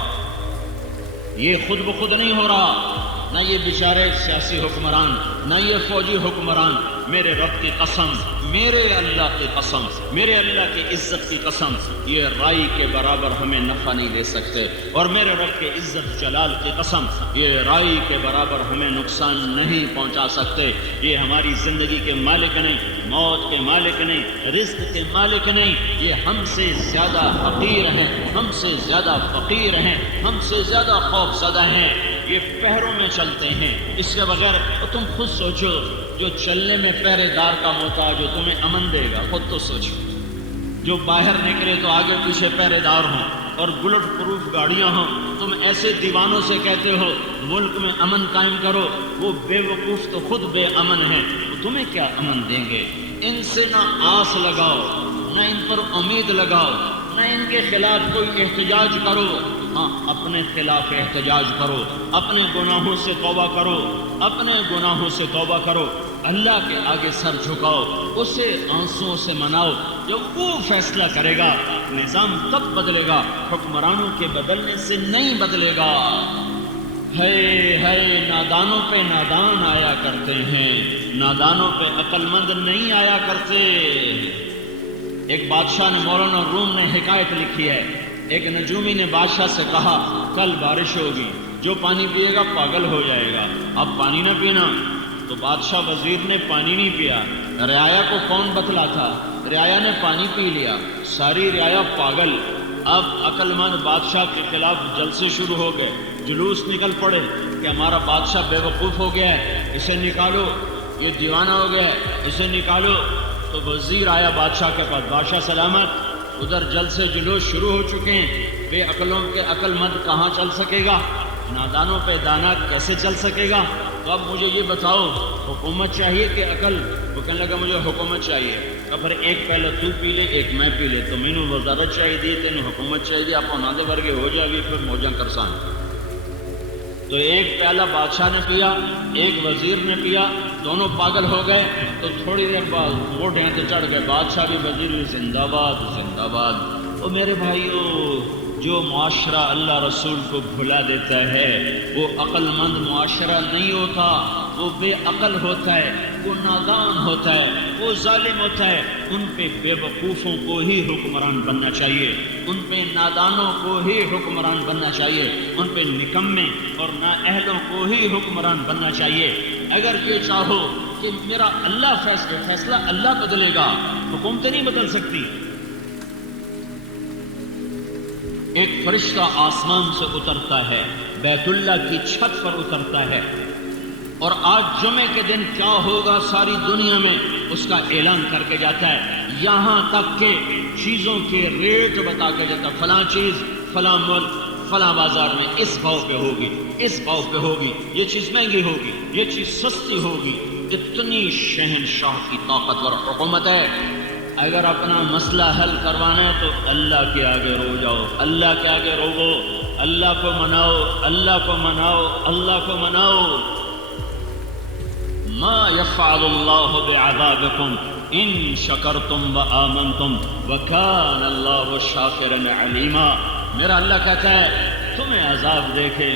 یہ خود بخود نہیں ہو رہا، نہ یہ بیچارے سیاسی حکمران، نہ یہ فوجی حکمران، میرے رب کی قسم، میرے اللہ کی قسم، میرے اللہ کی عزت کی قسم، یہ رائی کے برابر ہمیں نفع نہیں دے سکتے، اور میرے رب کے عزت جلال کی قسم، یہ رائی کے برابر ہمیں نقصان نہیں پہنچا سکتے۔ یہ ہماری زندگی کے مالک نہیں، موت کے مالک نہیں، رزق کے مالک نہیں، یہ ہم سے زیادہ حقیر ہیں، ہم سے زیادہ فقیر ہیں، ہم سے زیادہ خوف زدہ ہیں۔ یہ پہروں میں چلتے ہیں، اس کے بغیر تم خود سوچو، جو چلنے میں پہرے دار کا محتاج جو تمہیں امن دے گا، خود تو سوچو۔ جو باہر نکلے تو آگے پیچھے پہرے دار ہوں اور بلٹ پروف گاڑیاں ہوں، تم ایسے دیوانوں سے کہتے ہو ملک میں امن قائم کرو، وہ بے وقوف تو خود بے امن ہیں، وہ تمہیں کیا امن دیں گے؟ ان سے نہ آس لگاؤ، نہ ان پر امید لگاؤ، نہ ان کے خلاف کوئی احتجاج کرو، ہاں اپنے خلاف احتجاج کرو، اپنے گناہوں سے توبہ کرو، اپنے گناہوں سے توبہ کرو، اللہ کے آگے سر جھکاؤ، اسے آنسوؤں سے مناؤ، جب وہ فیصلہ کرے گا نظام تب بدلے گا، حکمرانوں کے بدلنے سے نہیں بدلے گا۔ ہے نادانوں پہ نادان آیا کرتے ہیں، نادانوں پہ عقل مند نہیں آیا کرتے۔ ایک بادشاہ نے، مولانا روم نے حکایت لکھی ہے، ایک نجومی نے بادشاہ سے کہا کل بارش ہوگی، جو پانی پیے گا پاگل ہو جائے گا، اب پانی نہ پینا۔ تو بادشاہ وزیر نے پانی نہیں پیا، رعایا کو کون بتلا تھا؟ رعایا نے پانی پی لیا، ساری رعایا پاگل۔ اب عقل مند بادشاہ کے خلاف جلسے شروع ہو گئے، جلوس نکل پڑے کہ ہمارا بادشاہ بے وقوف ہو گیا ہے، اسے نکالو، یہ دیوانہ ہو گیا ہے، اسے نکالو۔ تو وزیر آیا بادشاہ کے پاس، بادشاہ سلامت، ادھر جلسے جلوس شروع ہو چکے ہیں، بے عقلوں کے عقل مند کہاں چل سکے گا، نادانوں پہ دانا کیسے چل سکے گا؟ تو اب مجھے یہ بتاؤ، حکومت چاہیے کہ عقل؟ وہ کہنے لگا مجھے حکومت چاہیے۔ تو پھر ایک پہلے تو پی لے، ایک میں پی لے، تو میں نے وزارت چاہیے، تینوں حکومت چاہیے، آپ نادے ورگے ہو جائے، پھر موجاں کرسان۔ تو ایک پیالہ بادشاہ نے پیا، ایک وزیر نے پیا، دونوں پاگل ہو گئے۔ تو تھوڑی دیر بعد ووٹ یہاں سے چڑھ گئے، بادشاہ بھی وزیر بھی زندہ باد زندہ باد۔ او میرے بھائیو، جو معاشرہ اللہ رسول کو بھلا دیتا ہے وہ عقل مند معاشرہ نہیں ہوتا، وہ بے عقل ہوتا ہے، وہ نادان ہوتا ہے، وہ ظالم ہوتا ہے۔ ان پہ بے وقوفوں کو ہی حکمران بننا چاہیے، ان پہ نادانوں کو ہی حکمران بننا چاہیے، ان پہ نکمے اور نااہلوں کو ہی حکمران بننا چاہیے۔ اگر یہ چاہو کہ میرا اللہ فیصلہ اللہ بدلے گا، حکومتیں نہیں بدل سکتی۔ ایک فرشتہ آسمان سے اترتا ہے، بیت اللہ کی چھت پر اترتا ہے، اور آج جمعے کے دن کیا ہوگا ساری دنیا میں اس کا اعلان کر کے جاتا ہے، یہاں تک کہ چیزوں کے ریٹ بتا کے جاتا ہے، فلاں چیز فلاں ملک فلاں بازار میں اس بھاؤ پہ ہوگی، اس بھاؤ پہ ہوگی، یہ چیز مہنگی ہوگی، یہ چیز سستی ہوگی۔ اتنی شہنشاہ کی طاقتور حکومت ہے۔ اگر اپنا مسئلہ حل کروانا ہے تو اللہ کے آگے رو جاؤ، اللہ کے آگے رو، اللہ کو مناؤ، اللہ کو مناؤ، اللہ کو مناؤ۔ ما يفعل اللہ بعذابکم ان شکرتم و آمنتم وکان اللہ شاکرا علیما۔ میرا اللہ کہتا ہے تمہیں عذاب دے کے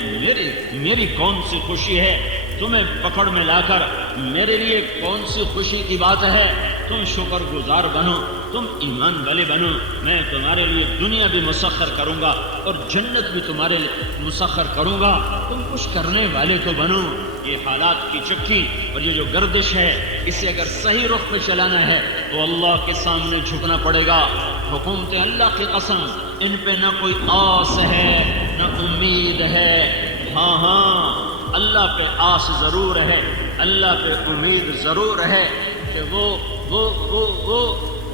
میری کون سی خوشی ہے؟ تمہیں پکڑ میں لا کر میرے لیے کون سی خوشی کی بات ہے؟ تم شکر گزار بنو، تم ایمان والے بنو، میں تمہارے لیے دنیا بھی مسخر کروں گا اور جنت بھی تمہارے لیے مسخر کروں گا، تم کچھ کرنے والے تو بنو۔ یہ حالات کی چکی اور یہ جو گردش ہے، اسے اگر صحیح رخ پہ چلانا ہے تو اللہ کے سامنے جھکنا پڑے گا۔ حکومت اللہ کی قسم، ان پہ نہ کوئی آس ہے نہ امید ہے۔ ہاں اللہ پہ آس ضرور ہے، اللہ پہ امید ضرور ہے کہ وہ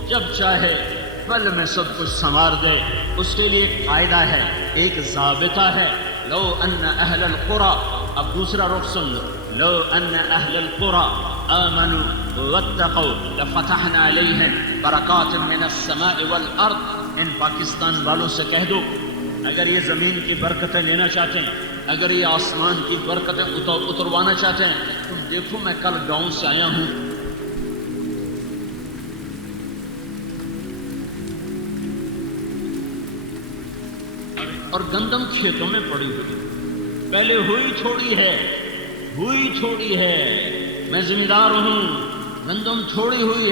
جب چاہے پل میں سب کچھ سنوار دے۔ اس کے لیے ایک قاعدہ ہے، ایک ضابطہ ہے، لو ان اہل القرى، اب دوسرا رخ سن لو، لو ان اہل القرى آمنوا واتقوا لفتحنا علیہم برکات من السماء والارض۔ ان پاکستان والوں سے کہہ دو اگر یہ زمین کی برکتیں لینا چاہتے ہیں، اگر یہ آسمان کی برکتیں اتروانا چاہتے ہیں، تم دیکھو میں کل گاؤں سے آیا ہوں، اور گندم کھیتوں میں پڑی ہوئی، پہلے ہوئی تھوڑی ہے، میں ذمہ دار ہوں، گندم تھوڑی ہوئی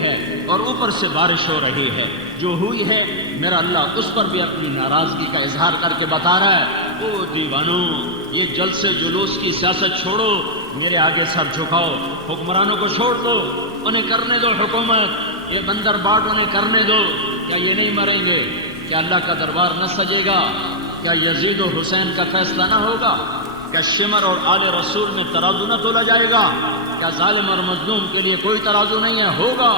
ہے اور اوپر سے بارش ہو رہی ہے، جو ہوئی ہے میرا اللہ اس پر بھی اپنی ناراضگی کا اظہار کر کے بتا رہا ہے، او دیوانوں یہ جلسے جلوس کی سیاست چھوڑو، میرے آگے سر جھکاؤ، حکمرانوں کو چھوڑ دو، انہیں کرنے دو حکومت، یہ بندر باٹ انہیں کرنے دو۔ کیا یہ نہیں مریں گے؟ کیا اللہ کا دربار نہ سجے گا؟ کیا یزید و حسین کا فیصلہ نہ ہوگا؟ کیا شمر اور آل رسول میں ترازو نہ تولا جائے گا؟ کیا ظالم اور مظلوم کے لیے کوئی ترازو نہیں ہے؟ ہوگا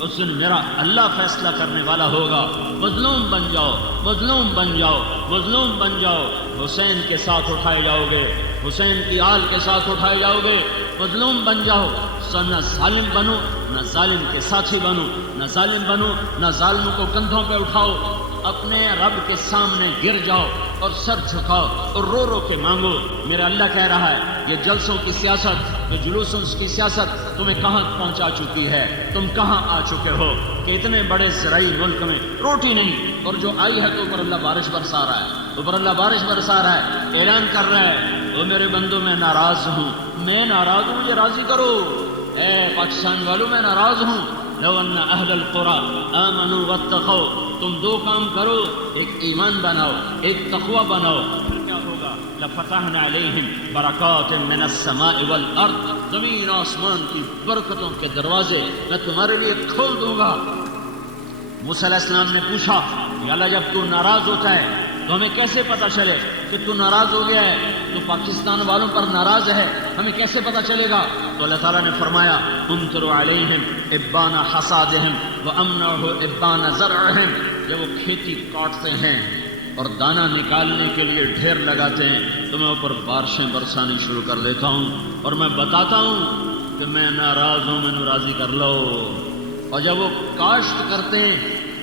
اس دن میرا اللہ فیصلہ کرنے والا ہوگا۔ مظلوم بن جاؤ، حسین کے ساتھ اٹھائے جاؤ گے، حسین کی آل کے ساتھ اٹھائے جاؤ گے، مظلوم بن جاؤ، نہ ظالم بنو نہ ظالم کے ساتھی بنو، نہ ظالموں کو کندھوں پہ اٹھاؤ، اپنے رب کے سامنے گر جاؤ اور سر جھکاؤ اور رو رو کے مانگو۔ میرا اللہ کہہ رہا ہے یہ جلسوں کی سیاست، یہ جلوسوں کی سیاست تمہیں کہاں پہنچا چکی ہے؟ تم کہاں آ چکے ہو کہ اتنے بڑے زرعی ملک میں روٹی نہیں، اور جو آئی ہے تو اوپر اللہ بارش برسا رہا ہے، اعلان کر رہا ہے او میرے بندو میں ناراض ہوں، مجھے راضی کرو۔ اے پاکستان والوں میں ناراض ہوں۔ لو ان اہل القرى آمنوا واتقوا، تم دو کام کرو، ایک ایمان بناؤ، ایک تقوی بناؤ، پھر کیا ہوگا؟ لفتحنا علیہم برکات من السماء والارض، زمین آسمان کی برکتوں کے دروازے میں تمہارے لیے کھول دوں گا۔ موسیٰ علیہ السلام نے پوچھا یا اللہ جب تو ناراض ہوتا ہے تو ہمیں کیسے پتہ چلے کہ تو ناراض ہو گیا ہے، تو پاکستان والوں پر ناراض ہے، ہمیں کیسے پتہ چلے گا؟ تو اللہ تعالیٰ نے فرمایا انظر علیہم ابان حصادہم وامنعہ ابان زرعہم، جب وہ کھیتی کاٹتے ہیں اور دانہ نکالنے کے لیے ڈھیر لگاتے ہیں تو میں اوپر بارشیں برسانی شروع کر دیتا ہوں اور میں بتاتا ہوں کہ میں ناراض ہوں، میں راضی کر لو۔ اور جب وہ کاشت کرتے ہیں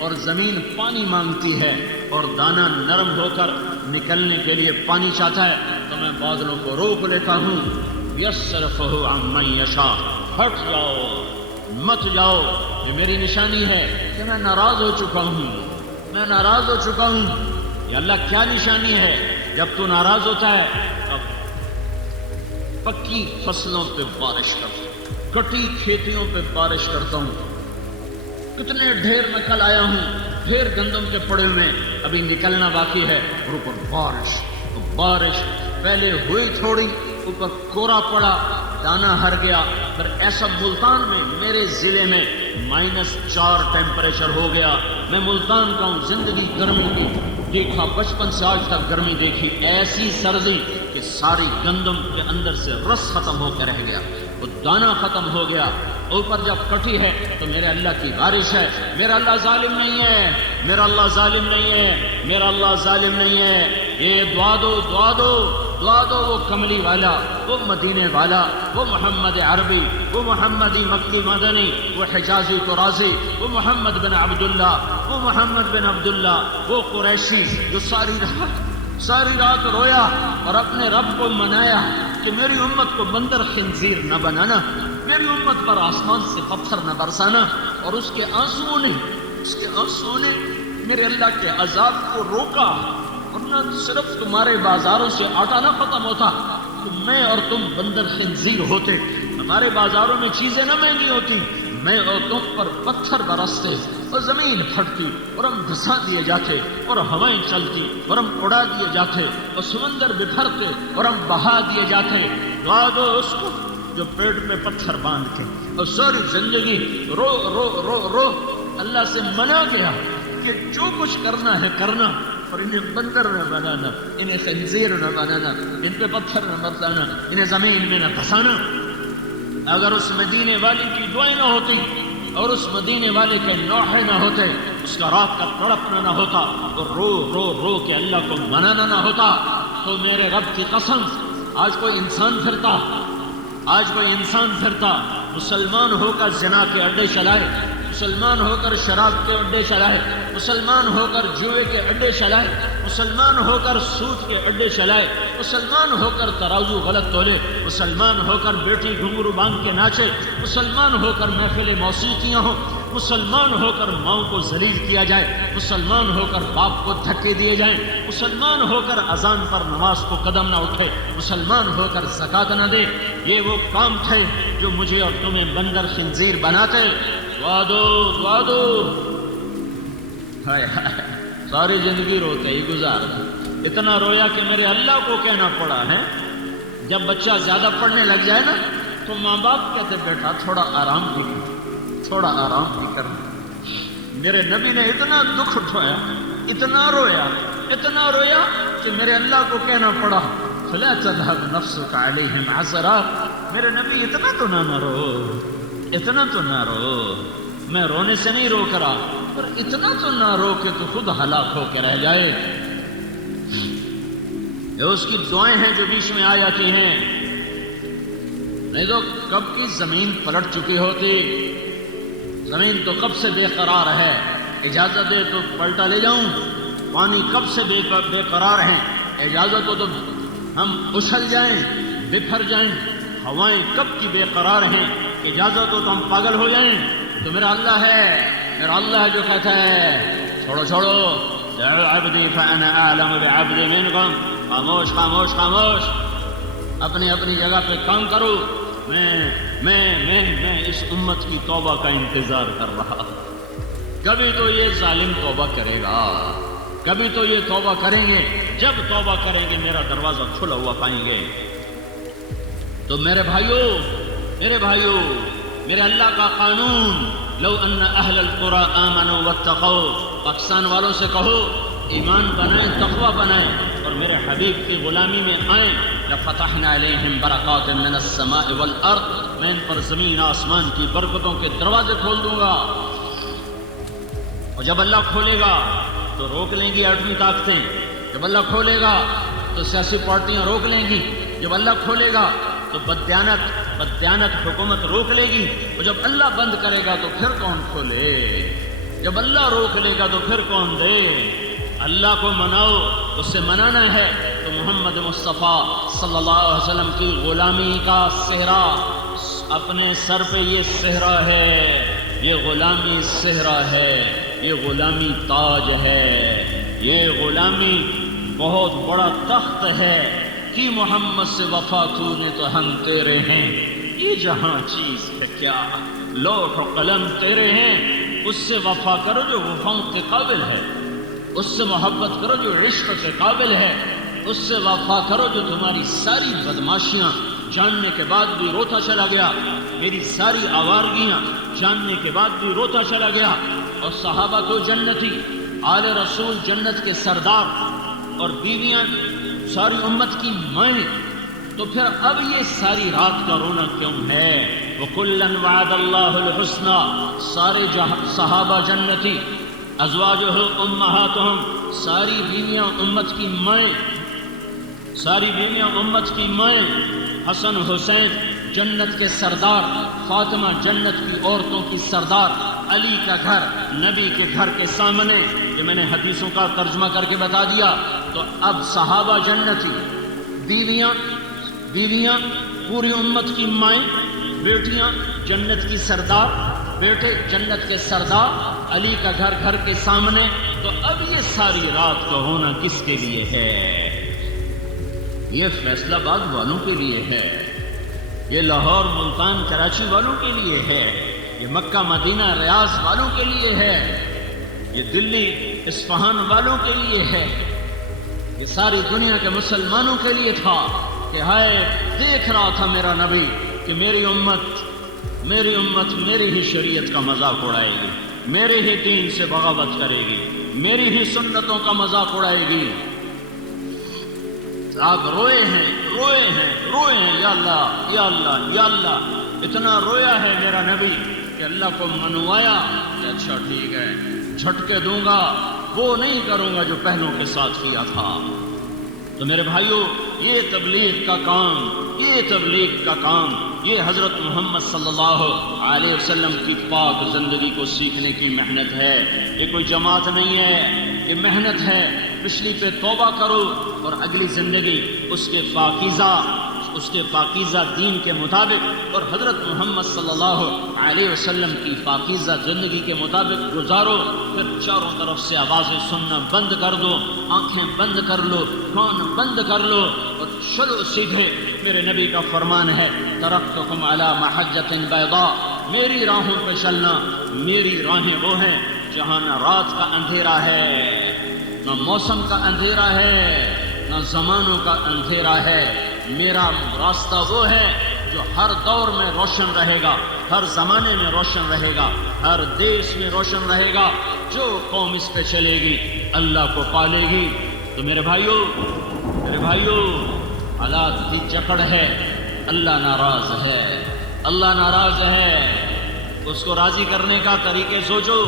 اور زمین پانی مانگتی ہے اور دانہ نرم ہو کر نکلنے کے لیے پانی چاہتا ہے تو میں بادلوں کو روک لیتا ہوں، یصرفہ عن من یشاء، ہٹ جاؤ مت جاؤ، یہ میری نشانی ہے کہ میں ناراض ہو چکا ہوں۔ یہ اللہ کیا نشانی ہے؟ جب تو ناراض ہوتا ہے تب پکی فصلوں پہ بارش کرتا ہوں، کٹی کھیتیوں پہ بارش کرتا ہوں، کتنے ڈھیر میں کل آیا ہوں، ڈھیر گندم کے پڑے ہوئے ابھی نکلنا باقی ہے، اور اوپر بارش پہلے ہوئی تھوڑی، اوپر کورا پڑا، دانا ہر گیا، پھر ایسا ملتان میں میرے ضلع میں -4 ٹیمپریچر ہو گیا۔ میں ملتان کا ہوں، زندگی گرمی کی دیکھا، بچپن سے آج تک گرمی دیکھی، ایسی سردی کہ ساری گندم کے اندر سے رس ختم ہو کے رہ گیا، وہ دانا ختم ہو گیا۔ اوپر جب کٹی ہے تو میرے اللہ کی بارش ہے۔ میرا اللہ ظالم نہیں ہے۔ یہ دعا دو وہ کملی والا، وہ مدینے والا، وہ محمد عربی، وہ محمدی مکی مدنی، وہ حجازی قرازی، وہ محمد بن عبداللہ، وہ قریشی جو ساری رات رویا اور اپنے رب کو منایا کہ میری امت کو بندر خنزیر نہ بنانا، میری امت پر آسمان سے پتھر نہ برسانا، اور اس کے آنسوؤں نے میرے اللہ کے عذاب کو روکا، ورنہ صرف تمہارے بازاروں سے آٹا نہ ختم ہوتا تو میں اور تم بندر خنزیر ہوتے، ہمارے بازاروں میں چیزیں نہ مہنگی ہوتی، میں اور تم پر پتھر برستے اور زمین پھٹتی اور ہم دھسا دیے جاتے اور ہوائیں چلتی اور ہم اڑا دیے جاتے اور سمندر بکھرتے اور ہم بہا دیے جاتے۔ دعا دو اس کو جو پیٹ میں پتھر باندھ کے اور ساری زندگی رو رو رو رو اللہ سے منا گیا کہ جو کچھ کرنا ہے کرنا، اور انہیں بندر نہ بنانا، انہیں خنزیر نہ بنانا، ان پہ پتھر نہ برسانا، انہیں زمین میں نہ دھسانا۔ اگر اس مدینے والے کی دعائیں نہ ہوتی اور اس مدینے والے کے نوحے نہ ہوتے، اس کا رات کا تڑپنا نہ ہوتا اور رو رو رو کے اللہ کو منانا نہ ہوتا، تو میرے رب کی قسم آج کوئی انسان پھرتا مسلمان ہو کر زنا کے اڈے چلائے، مسلمان ہو کر شراب کے اڈے چلائے، مسلمان ہو کر جوئے کے اڈے چلائے، مسلمان ہو کر سود کے اڈے چلائے، مسلمان ہو کر ترازو غلط تولے، مسلمان ہو کر بیٹی گھنگرو باندھ کے ناچے، مسلمان ہو کر محفل موسیقیاں ہوں، مسلمان ہو کر ماؤں کو ذلیل کیا جائے، مسلمان ہو کر باپ کو دھکے دیے جائیں، مسلمان ہو کر اذان پر نماز کو قدم نہ اٹھے، مسلمان ہو کر زکوٰۃ نہ دے، یہ وہ کام تھے جو مجھے اور تمہیں بندر خنزیر بناتے۔ دعا دو ساری زندگی روتے ہی گزار دی، اتنا رویا کہ میرے اللہ کو کہنا پڑا ہے۔ جب بچہ زیادہ پڑھنے لگ جائے نا تو ماں باپ کہتے بیٹا تھوڑا آرام بھی کر۔ میرے نبی نے اتنا دکھ اٹھایا، اتنا رویا کہ میرے اللہ کو کہنا پڑا فلا تذهب نفسك عليهم حسرات۔ میرے نبی اتنا تو نہ رو، میں رونے سے نہیں روک رہا، پر اتنا تو نہ رو کہ تو خود ہلاک ہو کے رہ جائے۔ یہ اس کی دعائیں ہیں جو بیچ میں آ جاتی ہیں، نہیں تو کب کی زمین پلٹ چکی ہوتی، زمین تو کب سے بے قرار ہے، اجازت دے تو پلٹا لے جاؤں، پانی کب سے بے قرار ہیں، اجازت ہو تو ہم اچھل جائیں، بکھر جائیں، ہوائیں کب کی بے قرار ہیں، اجازت ہو تو ہم پاگل ہو جائیں۔ تو میرا اللہ ہے جو کہتا ہے چھوڑو عبدی فانا اعلم بعبدی منکم، خاموش، اپنی جگہ پہ کام کرو، میں اس امت کی توبہ کا انتظار کر رہا۔ کبھی تو یہ ظالم توبہ کرے گا، کبھی تو یہ توبہ کریں گے، جب توبہ کریں گے میرا دروازہ کھلا ہوا پائیں گے۔ تو میرے بھائیوں میرے اللہ کا قانون، لو ان اہل القرى آمنوا واتقوا، پاکستان والوں سے کہو ایمان بنائیں، تقوی بنائیں اور میرے حبیب کی غلامی میں آئیں، لفتحنا علیہم برکات من السماء والارض، میں ان پر زمین آسمان کی برکتوں کے دروازے کھول دوں گا۔ اور جب اللہ کھولے گا تو روک لیں گی ایٹمی طاقتیں، جب اللہ کھولے گا تو سیاسی پارٹیاں روک لیں گی، جب اللہ کھولے گا تو بددیانت حکومت روک لے گی، اور جب اللہ بند کرے گا تو پھر کون کھولے، جب اللہ روک لے گا تو پھر کون دے۔ اللہ کو مناؤ، اس سے منانا ہے تو محمد مصطفیٰ صلی اللہ علیہ وسلم کی غلامی کا صحرا اپنے سر پہ، یہ صحرا ہے، یہ غلامی صحرا ہے، یہ غلامی تاج ہے، یہ غلامی بہت بڑا تخت ہے کہ محمد سے وفا تو نے تو ہم تیرے ہیں، یہ جہاں چیز ہے کیا، لوح و قلم تیرے ہیں، اس سے وفا کرو جو وفاؤں کے قابل ہے، اس سے محبت کرو جو عشق کے قابل ہے، اس سے وفا کرو جو تمہاری ساری بدماشیاں جاننے کے بعد بھی روتا چلا گیا، میری ساری آوارگیاں جاننے کے بعد بھی روتا چلا گیا۔ اور صحابہ تو جنتی، آل رسول جنت کے سردار، اور بیویاں ساری امت کی مائیں، تو پھر اب یہ ساری رات کا رونا کیوں ہے؟ وَكُلًّا وَعَدَ اللَّهُ الْحُسْنَى، سارے صحابہ جنتی، ازواجہ امہاتہم، ساری بیویاں امت کی مائیں، ساری بیویاں امت کی مائیں، حسن حسین جنت کے سردار، فاطمہ جنت کی عورتوں کی سردار، علی کا گھر نبی کے گھر کے سامنے، یہ میں نے حدیثوں کا ترجمہ کر کے بتا دیا۔ تو اب صحابہ جنتی، بیویاں بیویاں پوری امت کی مائیں، بیٹیاں جنت کی سردار، بیٹے جنت کے سردار، علی کا گھر گھر کے سامنے، تو اب یہ ساری رات کا ہونا کس کے لیے ہے؟ یہ فیصلہ آباد والوں کے لیے ہے، یہ لاہور ملتان کراچی والوں کے لیے ہے، یہ مکہ مدینہ ریاض والوں کے لیے ہے، یہ دلی اصفہان والوں کے لیے ہے، یہ ساری دنیا کے مسلمانوں کے لیے تھا کہ ہائے دیکھ رہا تھا میرا نبی کہ میری امت میری ہی شریعت کا مذاق اڑائے گی، میرے ہی دین سے بغاوت کرے گی، میری ہی سنتوں کا مذاق اڑائے گی۔ آپ روئے ہیں یا اللہ یا اللہ یا اللہ، اتنا رویا ہے میرا نبی کہ اللہ کو منوایا کہ اچھا ٹھیک ہے، جھٹکے دوں گا، وہ نہیں کروں گا جو پہلوں کے ساتھ کیا تھا۔ تو میرے بھائیوں، یہ تبلیغ کا کام، یہ حضرت محمد صلی اللہ علیہ وسلم کی پاک زندگی کو سیکھنے کی محنت ہے۔ یہ کوئی جماعت نہیں ہے، یہ محنت ہے۔ پچھلی پہ توبہ کرو اور اگلی زندگی اس کے پاکیزہ دین کے مطابق اور حضرت محمد صلی اللہ علیہ وسلم کی پاکیزہ زندگی کے مطابق گزارو۔ پھر چاروں طرف سے آوازیں سننا بند کر دو، آنکھیں بند کر لو، کان بند کر لو اور چلو سیدھے۔ میرے نبی کا فرمان ہے، ترکتکم علی محجۃ بیضاء، میری راہوں پہ چلنا۔ میری راہیں وہ ہیں جہاں نہ رات کا اندھیرا ہے، نہ موسم کا اندھیرا ہے، نہ زمانوں کا اندھیرا ہے۔ میرا راستہ وہ ہے جو ہر دور میں روشن رہے گا، ہر زمانے میں روشن رہے گا، ہر دیش میں روشن رہے گا۔ جو قوم اس پہ چلے گی اللہ کو پالے گی۔ تو میرے بھائیوں حالات کی جکڑ ہے، اللہ ناراض ہے۔ اس کو راضی کرنے کا طریقے سوچو،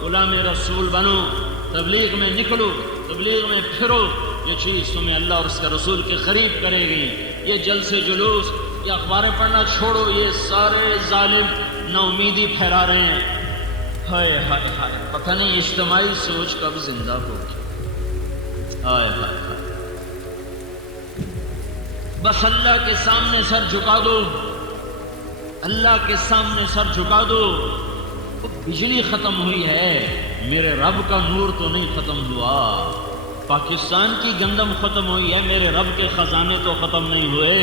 غلام رسول بنو، تبلیغ میں نکلو، تبلیغ میں پھرو۔ یہ چیز تمہیں اللہ اور اس کے رسول کے قریب کرے گی۔ یہ جلسے جلوس، یہ اخباریں پڑھنا چھوڑو، یہ سارے ظالم نا امیدی پھیلا رہے ہیں۔ ہائے ہائے ہائے، پتہ نہیں اجتماعی سوچ کب زندہ ہوگی۔ ہائے ہائے ہائے، بس اللہ کے سامنے سر جھکا دو، اللہ کے سامنے سر جھکا دو۔ بجلی ختم ہوئی ہے، میرے رب کا نور تو نہیں ختم ہوا۔ پاکستان کی گندم ختم ہوئی ہے، میرے رب کے خزانے تو ختم نہیں ہوئے۔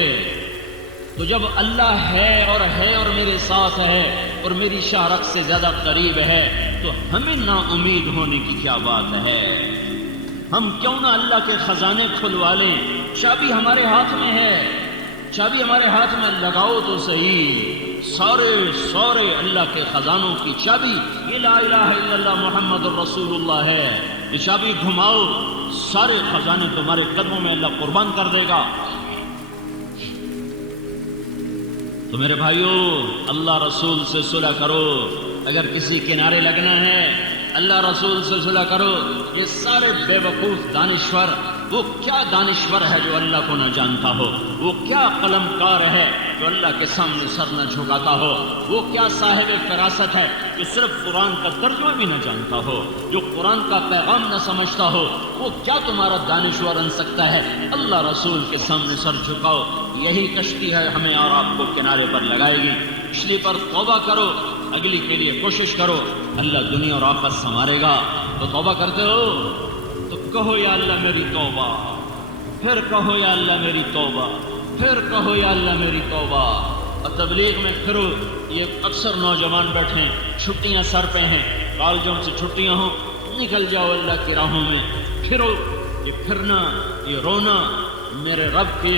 تو جب اللہ ہے اور میرے ساتھ ہے اور میری شارق سے زیادہ قریب ہے، تو ہمیں نا امید ہونے کی کیا بات ہے؟ ہم کیوں نہ اللہ کے خزانے کھلوا لیں؟ چابی ہمارے ہاتھ میں ہے، چابی ہمارے ہاتھ میں لگاؤ تو صحیح۔ سارے اللہ کے خزانوں کی چابی یہ لا الہ الا اللہ محمد الرسول اللہ ہے۔ یہ چابی گھماؤ، سارے خزانے تمہارے قدموں میں اللہ قربان کر دے گا۔ تو میرے بھائیوں، اللہ رسول سے صلح کرو۔ اگر کسی کنارے لگنا ہے، اللہ رسول سے صلح کرو۔ یہ سارے بے وقوف دانشور، وہ کیا دانشور ہے جو اللہ کو نہ جانتا ہو؟ وہ کیا قلم کار ہے جو اللہ کے سامنے سر نہ جھکاتا ہو؟ وہ کیا صاحب فراست ہے جو صرف قرآن کا ترجمہ بھی نہ جانتا ہو، جو قرآن کا پیغام نہ سمجھتا ہو؟ وہ کیا تمہارا دانشور بن سکتا ہے؟ اللہ رسول کے سامنے سر جھکاؤ، یہی کشتی ہے ہمیں اور آپ کو کنارے پر لگائے گی۔ پچھلی پر توبہ کرو، اگلی کے لیے کوشش کرو، اللہ دنیا اور آخرت سنوارے گا۔ تو توبہ کرتے ہو تو کہو یا اللہ میری توبہ، پھر کہو یا اللہ میری توبہ، پھر کہو یا اللہ میری توبہ۔ اور تبلیغ میں پھرو۔ یہ اکثر نوجوان بیٹھے، چھٹیاں سر پہ ہیں، کالجوں سے چھٹیاں ہوں، نکل جاؤ اللہ کی راہوں میں، پھرو۔ یہ پھرنا، یہ رونا میرے رب کے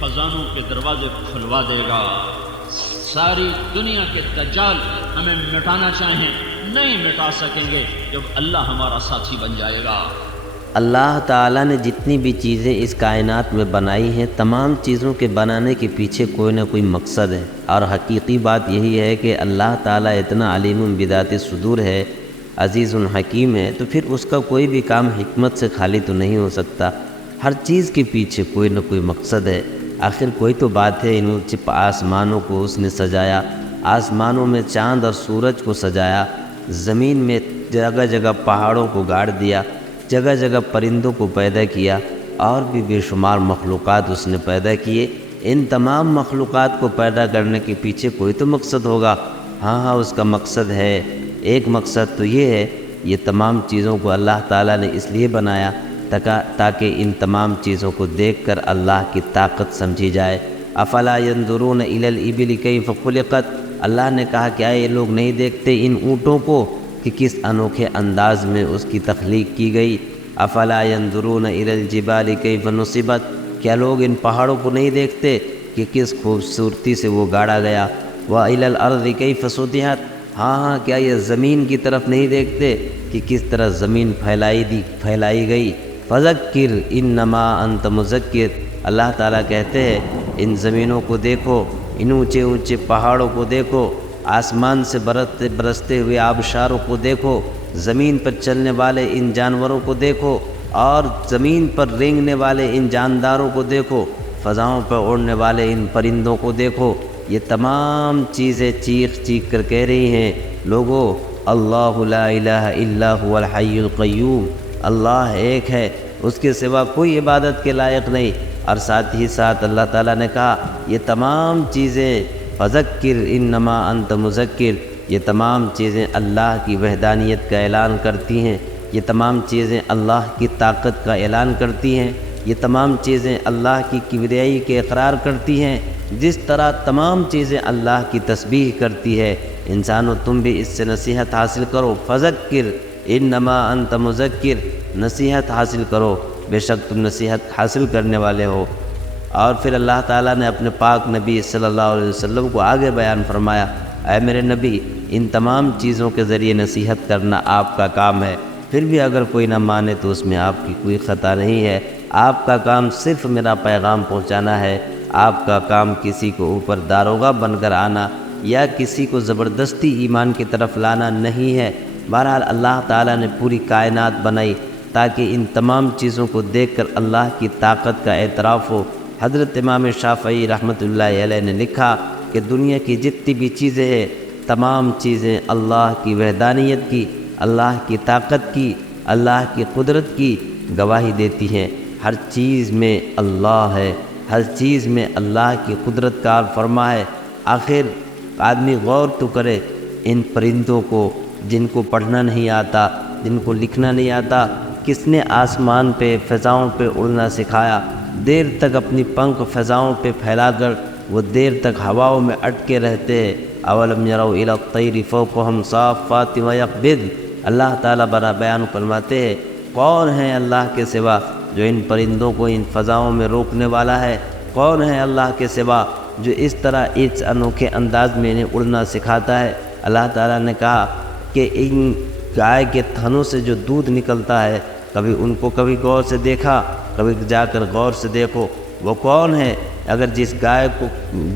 خزانوں کے دروازے کھلوا دے گا۔ ساری دنیا کے دجال ہمیں مٹانا چاہیں، نہیں مٹا سکیں گے جب اللہ ہمارا ساتھی بن جائے گا۔ اللہ تعالیٰ نے جتنی بھی چیزیں اس کائنات میں بنائی ہیں، تمام چیزوں کے بنانے کے پیچھے کوئی نہ کوئی مقصد ہے، اور حقیقی بات یہی ہے کہ اللہ تعالیٰ اتنا علیم بذات صدور ہے، عزیز الحکیم ہے، تو پھر اس کا کوئی بھی کام حکمت سے خالی تو نہیں ہو سکتا۔ ہر چیز کے پیچھے کوئی نہ کوئی مقصد ہے۔ آخر کوئی تو بات ہے، ان آسمانوں کو اس نے سجایا، آسمانوں میں چاند اور سورج کو سجایا، زمین میں جگہ جگہ پہاڑوں کو گاڑ دیا، جگہ جگہ پرندوں کو پیدا کیا، اور بھی بے شمار مخلوقات اس نے پیدا کیے۔ ان تمام مخلوقات کو پیدا کرنے کے پیچھے کوئی تو مقصد ہوگا۔ ہاں اس کا مقصد ہے، ایک مقصد تو یہ ہے، یہ تمام چیزوں کو اللہ تعالیٰ نے اس لیے بنایا تاکہ ان تمام چیزوں کو دیکھ کر اللہ کی طاقت سمجھی جائے۔ افلا ينظرون الى الابل کیف خلقت، اللہ نے کہا کیا یہ لوگ نہیں دیکھتے ان اونٹوں کو کہ کس انوکھے انداز میں اس کی تخلیق کی گئی۔ افلا ينظرون الى الجبال کیف نصبت، کیا لوگ ان پہاڑوں کو نہیں دیکھتے کہ کس خوبصورتی سے وہ گاڑا گیا۔ وَإِلَى الْأَرْضِ كَيْفَ سُطِحَتْ، ہاں کیا یہ زمین کی طرف نہیں دیکھتے کہ کس طرح زمین پھیلائی گئی۔ فذکر انما انت مذکر، اللہ تعالیٰ کہتے ہیں ان زمینوں کو دیکھو، ان اونچے اونچے پہاڑوں کو دیکھو، آسمان سے برستے ہوئے آبشاروں کو دیکھو، زمین پر چلنے والے ان جانوروں کو دیکھو، اور زمین پر رینگنے والے ان جانداروں کو دیکھو، فضاؤں پر اڑنے والے ان پرندوں کو دیکھو۔ یہ تمام چیزیں چیخ چیخ کر کہہ رہی ہیں لوگو اللہ لا الہ الا هو الحی القیوم، اللہ ایک ہے، اس کے سوا کوئی عبادت کے لائق نہیں۔ اور ساتھ ہی ساتھ اللہ تعالیٰ نے کہا یہ تمام چیزیں فذکر انما انت مذکر، یہ تمام چیزیں اللہ کی وحدانیت کا اعلان کرتی ہیں، یہ تمام چیزیں اللہ کی طاقت کا اعلان کرتی ہیں، یہ تمام چیزیں اللہ کی کبریائی کے اقرار کرتی ہیں، جس طرح تمام چیزیں اللہ کی تسبیح کرتی ہے۔ انسانوں تم بھی اس سے نصیحت حاصل کرو، فذکر انما انت مذکر، نصیحت حاصل کرو، بے شک تم نصیحت حاصل کرنے والے ہو۔ اور پھر اللہ تعالیٰ نے اپنے پاک نبی صلی اللہ علیہ وسلم کو آگے بیان فرمایا، اے میرے نبی ان تمام چیزوں کے ذریعے نصیحت کرنا آپ کا کام ہے، پھر بھی اگر کوئی نہ مانے تو اس میں آپ کی کوئی خطا نہیں ہے، آپ کا کام صرف میرا پیغام پہنچانا ہے، آپ کا کام کسی کو اوپر داروغہ بن کر آنا یا کسی کو زبردستی ایمان کی طرف لانا نہیں ہے۔ بہرحال اللہ تعالیٰ نے پوری کائنات بنائی تاکہ ان تمام چیزوں کو دیکھ کر اللہ کی طاقت کا اعتراف ہو۔ حضرت امام شافعی رحمۃ اللہ علیہ نے لکھا کہ دنیا کی جتنی بھی چیزیں ہیں تمام چیزیں اللہ کی وحدانیت کی، اللہ کی طاقت کی، اللہ کی قدرت کی گواہی دیتی ہیں۔ ہر چیز میں اللہ ہے، ہر چیز میں اللہ کی قدرت کار فرما ہے۔ آخر آدمی غور تو کرے ان پرندوں کو جن کو پڑھنا نہیں آتا، جن کو لکھنا نہیں آتا، کس نے آسمان پہ فضاؤں پہ اڑنا سکھایا؟ دیر تک اپنی پنکھ فضاؤں پہ پھیلا کر وہ دیر تک ہواؤں میں اٹکے رہتے ہیں۔ اولم یروا الی الطیر فوقہم صافات ویقبض، اللہ تعالیٰ بڑا بیان فرماتے ہیں کون ہے اللہ کے سوا جو ان پرندوں کو ان فضاؤں میں روکنے والا ہے؟ کون ہے اللہ کے سوا جو اس طرح اس انوکھے انداز میں انہیں اڑنا سکھاتا ہے؟ اللہ تعالیٰ نے کہا کہ ان گائے کے تھنوں سے جو دودھ نکلتا ہے کبھی ان کو کبھی غور سے دیکھا، کبھی جا کر غور سے دیکھو، وہ کون ہے؟ اگر جس گائے کو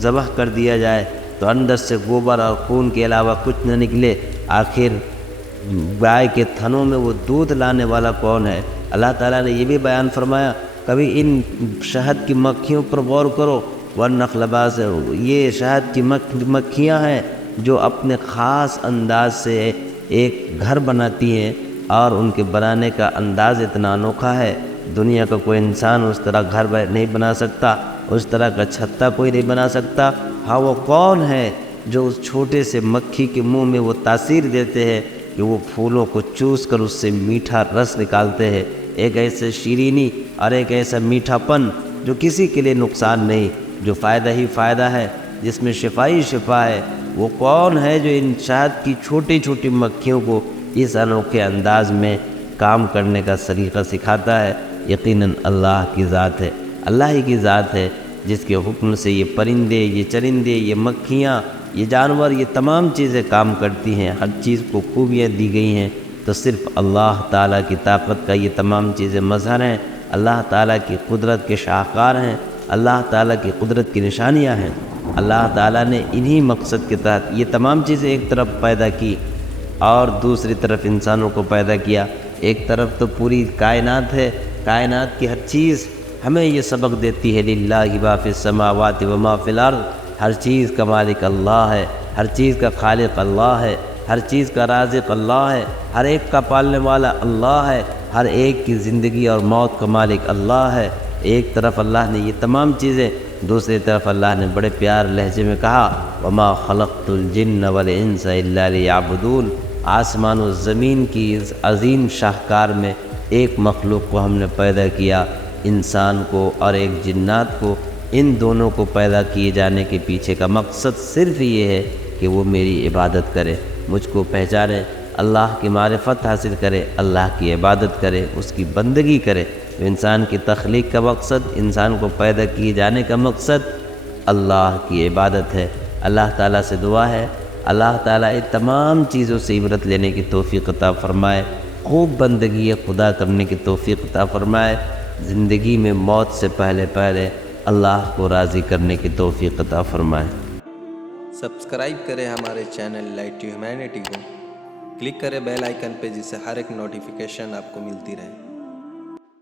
ذبح کر دیا جائے تو اندر سے گوبر اور خون کے علاوہ کچھ نہ نکلے، آخر گائے کے تھنوں میں وہ دودھ لانے والا کون ہے؟ اللہ تعالیٰ نے یہ بھی بیان فرمایا کبھی ان شہد کی مکھیوں پر غور کرو، والنخل باسقۃ، یہ شہد کی مکھیاں ہیں جو اپنے خاص انداز سے ایک گھر بناتی ہیں، اور ان کے بنانے کا انداز اتنا انوکھا ہے دنیا کا کوئی انسان اس طرح گھر نہیں بنا سکتا، اس طرح کا چھتا کوئی نہیں بنا سکتا۔ ہاں وہ کون ہے جو اس چھوٹے سے مکھی کے منہ میں وہ تاثیر دیتے ہیں کہ وہ پھولوں کو چوس کر اس سے میٹھا رس نکالتے ہیں، ایک ایسے شیرینی اور ایک ایسا میٹھا پن جو کسی کے لیے نقصان نہیں، جو فائدہ ہی فائدہ ہے، جس میں شفائی شفا ہے۔ وہ کون ہے جو ان شہد کی چھوٹی چھوٹی مکھیوں کو اس انوکھے انداز میں کام کرنے کا طریقہ سکھاتا ہے؟ یقیناً اللہ کی ذات ہے، اللہ ہی کی ذات ہے جس کے حکم سے یہ پرندے، یہ چرندے، یہ مکھیاں، یہ جانور، یہ تمام چیزیں کام کرتی ہیں، ہر چیز کو خوبیاں دی گئی ہیں۔ تو صرف اللہ تعالیٰ کی طاقت کا یہ تمام چیزیں مظہر ہیں، اللہ تعالیٰ کی قدرت کے شاہکار ہیں، اللہ تعالیٰ کی قدرت کی نشانیاں ہیں۔ اللہ تعالیٰ نے انہی مقصد کے تحت یہ تمام چیزیں ایک طرف پیدا کی اور دوسری طرف انسانوں کو پیدا کیا۔ ایک طرف تو پوری کائنات ہے، کائنات کی ہر چیز ہمیں یہ سبق دیتی ہے للہ ما فی السماوات و ما فی الارض، ہر چیز کا مالک اللہ ہے، ہر چیز کا خالق اللہ ہے، ہر چیز کا رازق اللہ ہے، ہر ایک کا پالنے والا اللہ ہے، ہر ایک کی زندگی اور موت کا مالک اللہ ہے۔ ایک طرف اللہ نے یہ تمام چیزیں دوسری طرف اللہ نے بڑے پیار لہجے میں کہا وما خلقت الجن والانس الا لیعبدون، آسمان و زمین کی اس عظیم شاہکار میں ایک مخلوق کو ہم نے پیدا کیا، انسان کو اور ایک جنات کو، ان دونوں کو پیدا کیے جانے کے پیچھے کا مقصد صرف یہ ہے کہ وہ میری عبادت کرے، مجھ کو پہچانے، اللہ کی معرفت حاصل کرے، اللہ کی عبادت کرے، اس کی بندگی کرے۔ تو انسان کی تخلیق کا مقصد، انسان کو پیدا کیے جانے کا مقصد اللہ کی عبادت ہے۔ اللہ تعالیٰ سے دعا ہے اللہ تعالیٰ ان تمام چیزوں سے عبرت لینے کی توفیق عطا فرمائے، خوب بندگی خدا کرنے کی توفیق عطا فرمائے، زندگی میں موت سے پہلے اللہ کو راضی کرنے کی توفیق عطا فرمائے۔ سبسکرائب کریں ہمارے چینل لائٹ ٹو ہیومینٹی کو، کلک کریں بیل آئیکن پہ جس سے ہر ایک نوٹیفیکیشن آپ کو ملتی رہے۔